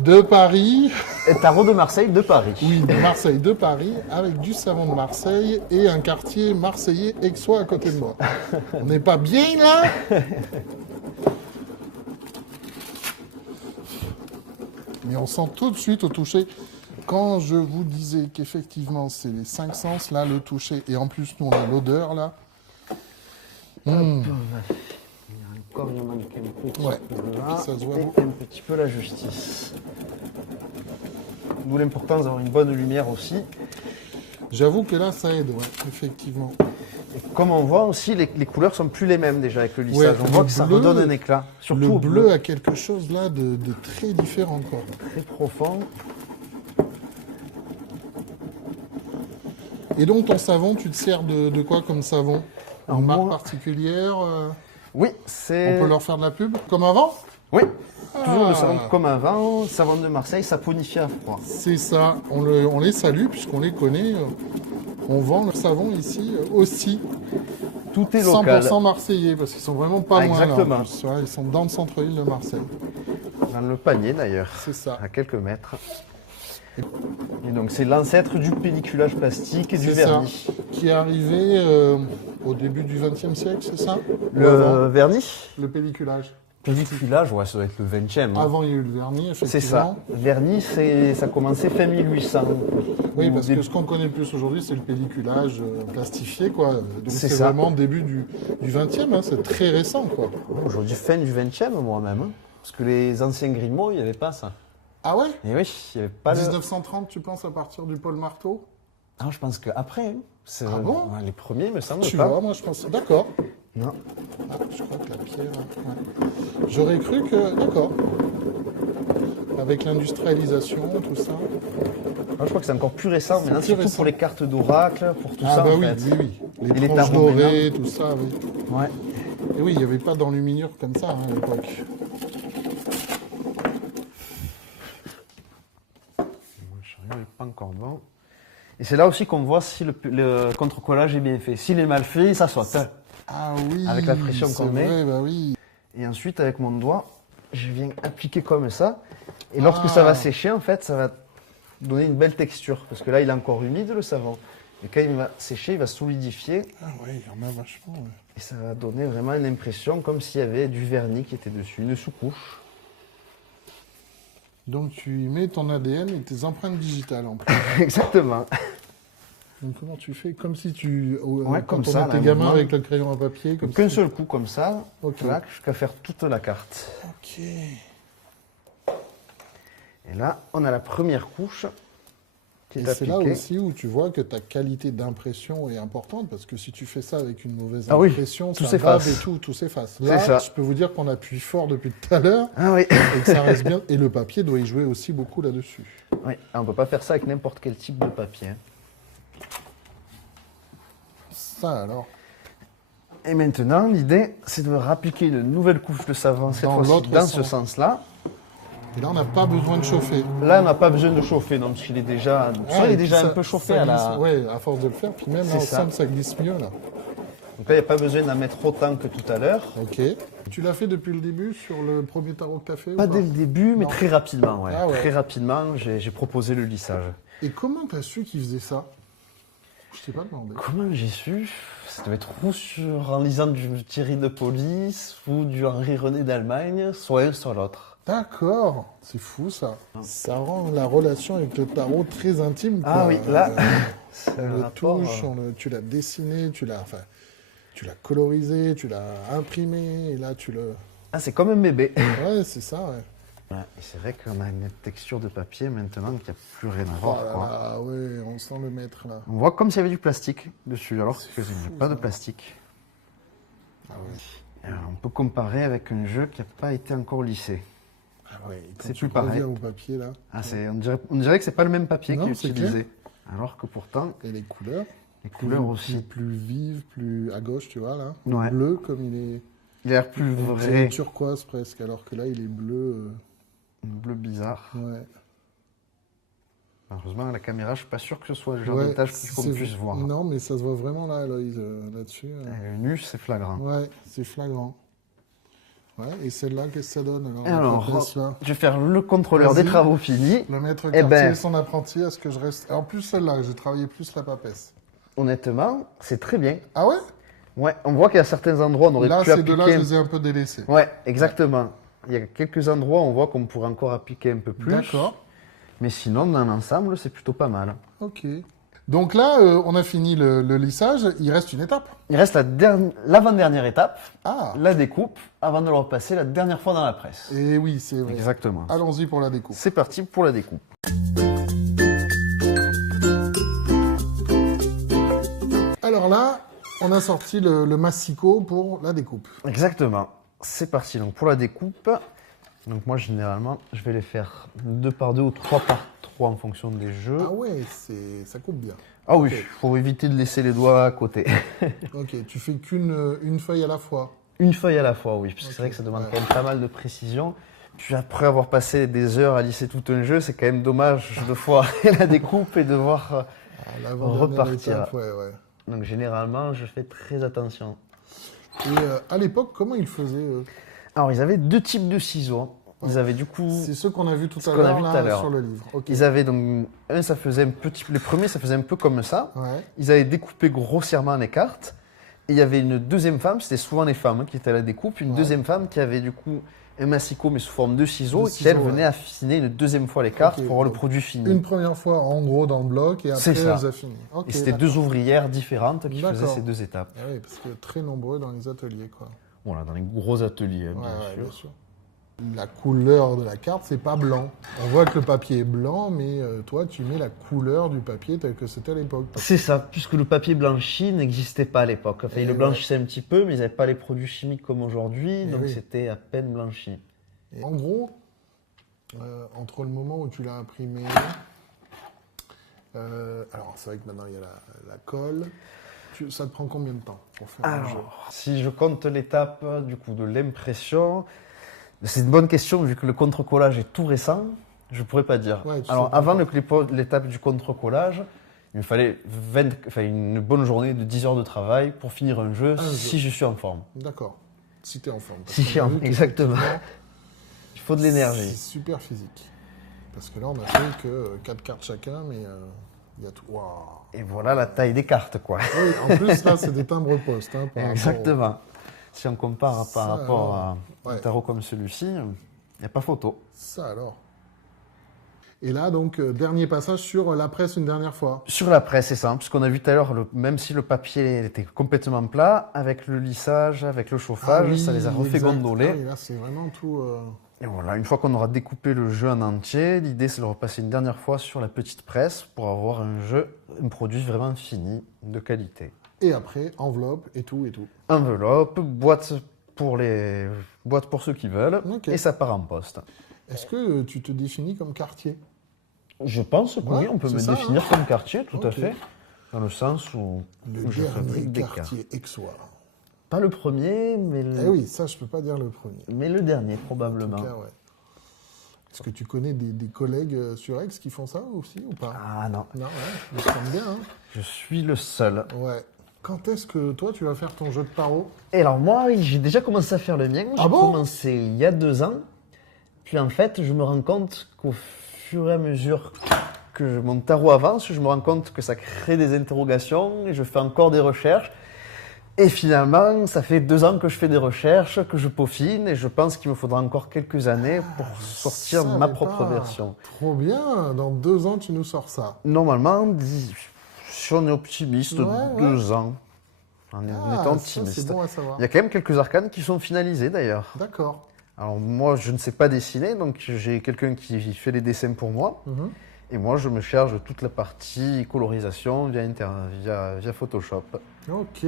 de Paris, Et tarot de Marseille, de Paris. oui, de Marseille, de Paris, avec du savon de Marseille et un quartier marseillais aixois à côté de moi. On n'est pas bien là? Mais on sent tout de suite au toucher. Quand je vous disais qu'effectivement c'est les 5 sens, là, le toucher, et en plus nous on a l'odeur là. Encore, il manque un petit Ouais, peu là, ça se voit. et un petit peu la justice. D'où l'importance d'avoir une bonne lumière aussi. J'avoue que là ça aide, ouais, effectivement. Et comme on voit aussi, les couleurs sont plus les mêmes déjà avec le lissage. Ouais, on le voit que ça bleu- redonne un éclat. Surtout Le au bleu a quelque chose là de très différent quoi. très profond. Et donc ton savon, tu te sers de quoi comme savon? Alors, Une marque moi- particulière Oui, c'est... On peut leur faire de la pub comme avant? Oui, toujours Ah. le savon comme avant. Savon de Marseille, saponifie à froid. C'est ça, on les salue puisqu'on les connaît. On vend le savon ici aussi. Tout est local. 100% marseillais parce qu'ils sont vraiment pas loin là. en Exactement. plus, ouais, ils sont dans le centre-ville de Marseille. Dans le panier d'ailleurs, C'est ça. à quelques mètres. Et donc c'est l'ancêtre du pelliculage plastique et du C'est ça. vernis. Qui est arrivé au début du XXe siècle, c'est ça? Ou Le avant vernis Le pelliculage. Pelliculage, ouais, ça doit être le 20e. Avant, il y a eu le vernis, C'est effectivement. ça. Vernis, ça a commencé fin 1800. Oui, Au parce début- que ce qu'on connaît le plus aujourd'hui, c'est le pelliculage plastifié, quoi. Donc C'est c'est ça. vraiment début du XXe, hein, c'est très récent, quoi. Aujourd'hui, fin du 20e, moi-même. hein. Parce que les anciens Grimaud, il n'y avait pas ça. Ah ouais? Et oui, il n'y avait pas 1930, tu penses, à partir du Paul Marteau? Ah, je pense qu'après, hein. C'est Ah bon les premiers, me semble Tu pas. vois, moi je pense. D'accord. Non. Ah, je crois que la pierre. Ouais. J'aurais cru que. D'accord. Avec l'industrialisation, tout ça. Ah, je crois que c'est encore plus récent, C'est maintenant, plus surtout récent. pour les cartes d'oracle, pour tout Ah ça. bah en oui, fait. oui, oui. Et Les les planches tarots dorées, tout ça, oui. Ouais. Et oui, il n'y avait pas d'enluminure comme ça hein, à l'époque. Je n'arrive pas encore bon. Et c'est là aussi qu'on voit si le contre-collage est bien fait. S'il est mal fait, ça saute. Ah oui. Avec la pression c'est qu'on met. vrai, bah oui. Et ensuite, avec mon doigt, je viens appliquer comme ça. Et lorsque ça va sécher, en fait, ça va donner une belle texture. Parce que là, il est encore humide, le savon. Et quand il va sécher, il va solidifier. Ah ouais, il y en a vachement. Ouais. Et ça va donner vraiment une impression comme s'il y avait du vernis qui était dessus, une sous-couche. Donc tu y mets ton ADN et tes empreintes digitales en plus. Exactement. Donc comment tu fais? Comme si tu... Ouais, quand comme on ça, était là, gamin normalement. avec le crayon à papier. Comme Qu'un si- seul coup, comme ça, Ok. clac, jusqu'à faire toute la carte. Ok. Et là, on a la première couche qui Et est c'est là appliquée. aussi où tu vois que ta qualité d'impression est importante parce que si tu fais ça avec une mauvaise Ah oui, impression, tout ça grave s'efface. et tout s'efface. C'est Là, ça. je peux vous dire qu'on appuie fort depuis tout à l'heure Ah oui. et que ça reste bien. Et le papier doit y jouer aussi beaucoup là-dessus. Oui, on ne peut pas faire ça avec n'importe quel type de papier. hein. Ça alors. Et maintenant, l'idée, c'est de rappliquer une nouvelle couche de savon, cette Dans fois-ci l'autre dans sens. ce sens-là. Et là, on n'a pas besoin de chauffer. Là, on n'a pas besoin de chauffer, non, parce qu'il est déjà, Ah, il est et déjà puis un peu chauffé ça à la... glisse. Ouais, à force de le faire. Puis même là, C'est on ça. sent que ça glisse mieux là. Donc là, il n'y a pas besoin d'en mettre autant que tout à l'heure. Ok. Tu l'as fait depuis le début sur le premier tarot que tu as fait ou Pas dès le début, mais Non. très rapidement. Ouais. Ah ouais. Très rapidement, j'ai proposé le lissage. Et comment tu as su qu'il faisait ça? Je t'ai pas demandé. Comment j'ai su? Ça devait être ou en lisant du Thierry de Police ou du Henri René d'Allemagne, soit un, soit l'autre. D'accord, c'est fou ça. Ça rend la relation avec le tarot très intime. Quoi. Ah oui, là, on un le rapport, touche, tu l'as dessiné, tu l'as colorisé, tu l'as imprimé, et là tu le... Ah, c'est comme un bébé. Ouais, c'est ça, ouais. Ouais, et c'est vrai qu'on a une texture de papier maintenant qu'il n'y a plus rien à Oh voir. là Quoi. là, ouais, on sent le maître là. On voit comme s'il y avait du plastique dessus, alors C'est qu'il n'y fou, a pas de ça. plastique. Ah ouais. Alors, on peut comparer avec un jeu qui n'a pas été encore lissé. Ah ouais, quand C'est tu plus pareil. reviens au papier là. Ah, on dirait que c'est pas le même papier qui Non, est c'est utilisé. Alors que pourtant, Et les couleurs. les couleurs plus, aussi. Plus vives, plus à gauche, tu vois là. Ouais. Bleu comme il est. Il a l'air plus C'est vrai. turquoise presque, alors que là il est bleu. Un bleu bizarre. Ouais. Heureusement, à la caméra, je suis pas sûr que ce soit le genre Ouais, de tâche qu'on c'est- puisse voir. Non, mais ça se voit vraiment là, Aloïse, là-dessus. Le nu, c'est flagrant. Ouais, c'est flagrant. Ouais, et celle-là, qu'est-ce que ça donne alors, la Alors, papesse, là je vais faire le contrôleur Vas-y. des travaux finis. Le maître Eh quartier ben- et son apprenti, est-ce que je reste... En plus, celle-là, j'ai travaillé plus la papesse. Honnêtement, c'est très bien. Ah ouais? Ouais, on voit qu'il y a certains endroits où on aurait Là, pu ces deux-là, je appliquer. les ai un peu délaissés. Ouais, exactement. Il y a quelques endroits où on voit qu'on pourrait encore appliquer un peu plus. D'accord. Mais sinon, dans l'ensemble, c'est plutôt pas mal. Ok. Donc là, on a fini le lissage. Il reste une étape. Il reste l'avant-dernière étape, Ah. la découpe, avant de le repasser la dernière fois dans la presse. Et oui, c'est vrai. Exactement. Allons-y pour la découpe. C'est parti pour la découpe. Alors là, on a sorti le massicot pour la découpe. Exactement. C'est parti donc pour la découpe. Donc moi généralement je vais les faire 2 par 2 ou 3 par 3 en fonction des jeux. Ah ouais, ça coupe bien. Ah oui, ok. faut éviter de laisser les doigts à côté. Ok, tu fais une feuille à la fois. Une feuille à la fois, oui, parce que Ok, c'est vrai que ça demande ouais. quand même pas mal de précision. Puis après avoir passé des heures à lisser tout un jeu, c'est quand même dommage de foirer la découpe et de voir. Ah, l'avant-dernière Repartir. étape, ouais, ouais. Donc généralement je fais très attention. Et à l'époque, comment ils faisaient Alors ils avaient 2 types de ciseaux. Ils avaient du coup. C'est ceux qu'on a vus tout Ce à qu'on a l'heure vu tout à là l'heure. sur le livre. Ok. Ils avaient donc. Un, ça faisait un petit. Le premier, ça faisait un peu comme ça. Ouais. Ils avaient découpé grossièrement les cartes. Et il y avait une deuxième femme, c'était souvent les femmes qui étaient à la découpe, une Ouais. deuxième femme qui avait du coup un massicot mais sous forme de ciseaux, De et qui elle ciseaux, venait ouais. affiner une deuxième fois les cartes Ok, pour avoir le donc produit fini. Une première fois en gros dans le bloc et C'est après ça. elles affinent. Ok, Et c'était d'accord. 2 ouvrières différentes qui faisaient D'accord. ces 2 étapes. Ah oui, parce que très nombreux dans les ateliers, quoi. Voilà, dans les gros ateliers, hein, Ouais, bien ouais, sûr. bien sûr. La couleur de la carte, c'est pas blanc. On voit que le papier est blanc, mais toi, tu mets la couleur du papier tel que c'était à l'époque. C'est ça, puisque le papier blanchi n'existait pas à l'époque. Enfin, Et il le ouais. blanchissait un petit peu, mais ils n'avaient pas les produits chimiques comme aujourd'hui, Et donc oui. c'était à peine blanchi. Et en gros, entre le moment où tu l'as imprimé, alors c'est vrai que maintenant il y a la colle, ça te prend combien de temps pour faire un jeu? Alors, si je compte l'étape du coup de l'impression, c'est une bonne question vu que le contre-collage est tout récent. Je pourrais pas dire. Ouais, tu Alors sais pas. avant l'étape du contre-collage, il me fallait une bonne journée de 10 heures de travail pour finir un jeu Un jeu. si je suis en forme. D'accord. Si tu es en forme. Parce Si qu'on je suis a en vu exactement. qu'effectivement, Il faut de C'est l'énergie. super physique. Parce que là, on a fait que 4 cartes chacun, mais il y a tout. Waouh. Et voilà la taille des cartes, quoi. Oui, en plus, là, c'est des timbres postes. Hein, par rapport Exactement. Si on compare Ça, par rapport à alors, un ouais. tarot comme celui-ci, il n'y a pas photo. Ça alors. Et là, donc, dernier passage sur la presse une dernière fois. Sur la presse, c'est ça, puisqu'on a vu tout à l'heure, même si le papier était complètement plat, avec le lissage, avec le chauffage, Ah oui, ça les a refait exact. gondoler. Ah oui, là, c'est vraiment tout. Et voilà, une fois qu'on aura découpé le jeu en entier, l'idée c'est de le repasser une dernière fois sur la petite presse pour avoir un produit vraiment fini, de qualité. Et après, enveloppe et tout et tout. Enveloppe, boîte pour ceux qui veulent, Ok. et ça part en poste. Est-ce que tu te définis comme quartier? Je pense que Ouais, oui, on peut c'est me ça, définir hein. comme quartier, tout à Ok. fait. Dans le sens où Le je fabrique dernier des cartes. quartier Aixois. Pas le premier, mais Eh oui, ça, je peux pas dire le premier. mais le dernier En probablement. tout cas, ouais. Est-ce que tu connais des collègues sur Aix qui font ça aussi ou pas? Ah non, Non, ouais, je me sens bien. Hein. je suis le seul. Ouais. quand est-ce que toi, tu vas faire ton jeu de tarot? Et alors moi, j'ai déjà commencé à faire le mien. Ah J'ai bon commencé il y a 2 ans. Puis en fait, je me rends compte qu'au fur et à mesure que mon tarot avance, je me rends compte que ça crée des interrogations et je fais encore des recherches. Et finalement, ça fait 2 ans que je fais des recherches, que je peaufine, et je pense qu'il me faudra encore quelques années pour sortir Ça ma va propre pas. version. Trop bien, dans 2 ans, tu nous sors ça. Normalement, si on est optimiste, Ouais, 2 ans, en Ah, étant ça, optimiste. c'est bon à savoir. Il y a quand même quelques arcanes qui sont finalisés d'ailleurs. D'accord. Alors moi, je ne sais pas dessiner, donc j'ai quelqu'un qui fait les dessins pour moi. Mhm. Et moi, je me charge de toute la partie colorisation via Photoshop. Ok.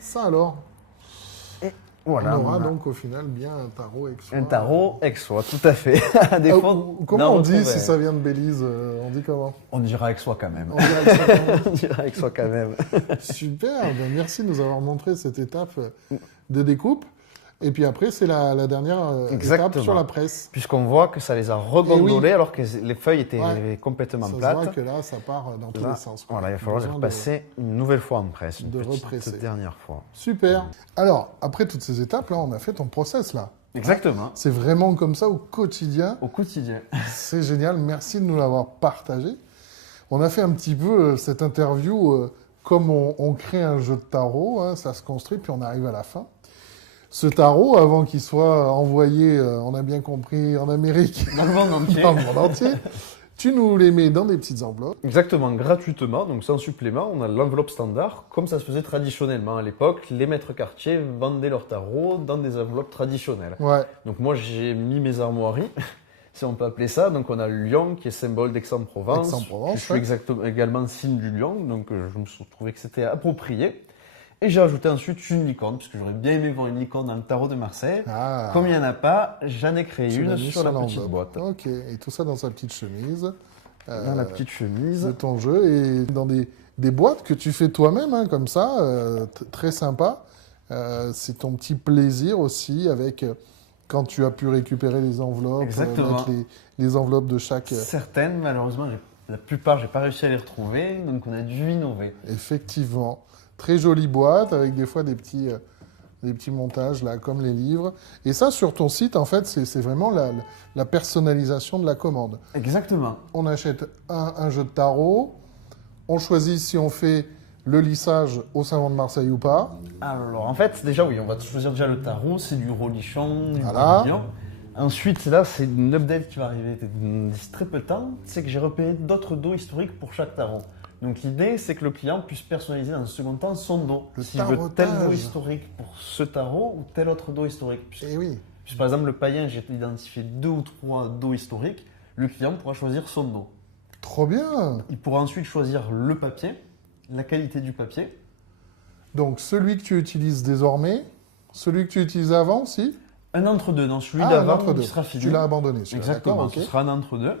Ça alors, Voilà. on aura on a donc au final bien un tarot ex. un tarot ex-soi, tout à fait. À défaut Comment d'en on dit retrouver si un. ça vient de Belize On dit comment On dira ex-soi quand même. On dirait que ça- On dira ex-soi quand même. Super, ben merci de nous avoir montré cette étape de découpe. Et puis après, c'est la dernière étape Exactement. sur la presse. Puisqu'on voit que ça les a regondolés Eh oui. alors que les feuilles étaient Ouais. complètement Ça se voit plates. que là, ça part dans tous Là, les sens. quoi. voilà, il va falloir les Besoin repasser une nouvelle fois en presse, une de petite represser. dernière fois. Super. Alors, après toutes ces étapes, là, on a fait ton process, là. Exactement. C'est vraiment comme ça au quotidien. Au quotidien. C'est génial. Merci de nous l'avoir partagé. On a fait un petit peu cette interview comme on crée un jeu de tarot. Hein, ça se construit, puis on arrive à la fin. Ce tarot, avant qu'il soit envoyé, on a bien compris, en Amérique, Dans le monde entier. dans le monde entier, tu nous les mets dans des petites enveloppes. Exactement, gratuitement, donc sans supplément. On a l'enveloppe standard, comme ça se faisait traditionnellement à l'époque. Les maîtres quartiers vendaient leur tarot dans des enveloppes traditionnelles. Ouais, Donc moi, j'ai mis mes armoiries, si on peut appeler ça. Donc on a le lion qui est symbole d'Aix-en-Provence. Aix-en-Provence, Je suis ouais. exactement, également signe du lion, donc je me suis trouvé que c'était approprié. Et j'ai ajouté ensuite une licorne, puisque j'aurais bien aimé voir une licorne dans le tarot de Marseille. Ah. Comme il n'y en a pas, j'en ai créé tu l'as une mis sur la l'enveloppe. petite boîte. Ok, et tout ça dans sa petite chemise. Dans la petite chemise. De ton jeu et dans des boîtes que tu fais toi-même, hein, comme ça, très sympa. C'est ton petit plaisir aussi avec quand tu as pu récupérer les enveloppes, Exactement. mettre les enveloppes de chaque. Certaines, malheureusement, la plupart, j'ai pas réussi à les retrouver, donc on a dû innover. Effectivement, très jolie boîte avec des fois des petits montages là, comme les livres. Et ça, sur ton site, en fait, c'est vraiment la personnalisation de la commande. Exactement. On achète un jeu de tarot, on choisit si on fait le lissage au savon de Marseille ou pas. Alors, en fait, déjà, oui, on va choisir déjà le tarot, c'est du rolichon, du Voilà. bourguignon. Ensuite, là, c'est une update qui va arriver d'ici très peu de temps, c'est que j'ai repéré d'autres dos historiques pour chaque tarot. Donc l'idée, c'est que le client puisse personnaliser dans un second temps son dos. Le S'il veut tel dos tarotage. historique pour ce tarot ou tel autre dos historique. Eh oui, Puisque, par exemple, le païen, j'ai identifié 2 ou 3 dos historiques, le client pourra choisir son dos. trop bien. Il pourra ensuite choisir le papier, la qualité du papier. Donc celui que tu utilises désormais, celui que tu utilisais avant aussi. Un entre-deux, non, celui Ah, un d'avant entre-deux. qui sera fini. Tu l'as abandonné, celui-là. Exactement, D'accord, ce ok. sera un entre-deux.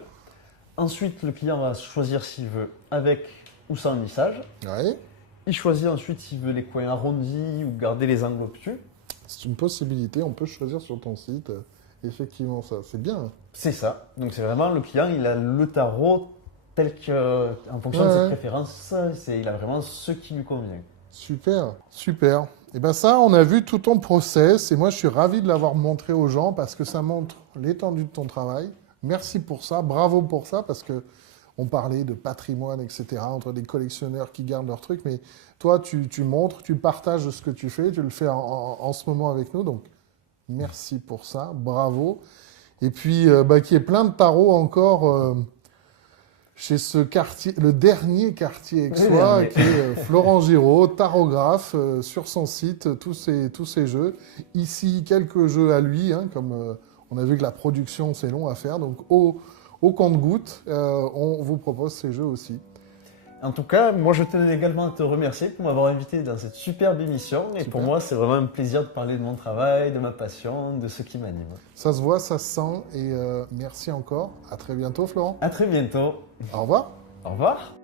Ensuite, le client va choisir s'il veut avec ou sans lissage. Ouais. Il choisit ensuite s'il veut les coins arrondis ou garder les angles obtus. C'est une possibilité, on peut choisir sur ton site. Effectivement, ça, c'est bien. C'est ça. Donc c'est vraiment le client, il a le tarot tel que, en fonction de Ouais. ses préférences, il a vraiment ce qui lui convient. Super, super. Et ben ça, on a vu tout ton process et moi, je suis ravi de l'avoir montré aux gens parce que ça montre l'étendue de ton travail. Merci pour ça, bravo pour ça parce que on parlait de patrimoine, etc., entre des collectionneurs qui gardent leurs trucs, mais toi, tu montres, tu partages ce que tu fais, tu le fais en ce moment avec nous, donc merci pour ça, bravo. Et puis, qu'il y ait plein de tarots encore chez ce quartier, le dernier quartier aixois, dernier. qui est Florent Giraud, tarographe, sur son site, tous ces jeux. Ici, quelques jeux à lui, hein, comme on a vu que la production, c'est long à faire, donc au compte-gouttes, on vous propose ces jeux aussi. En tout cas, moi je tenais également à te remercier pour m'avoir invité dans cette superbe émission. Et Super. pour moi, c'est vraiment un plaisir de parler de mon travail, de ma passion, de ce qui m'anime. Ça se voit, ça se sent, et merci encore. À très bientôt, Florent. À très bientôt. Au revoir. Au revoir.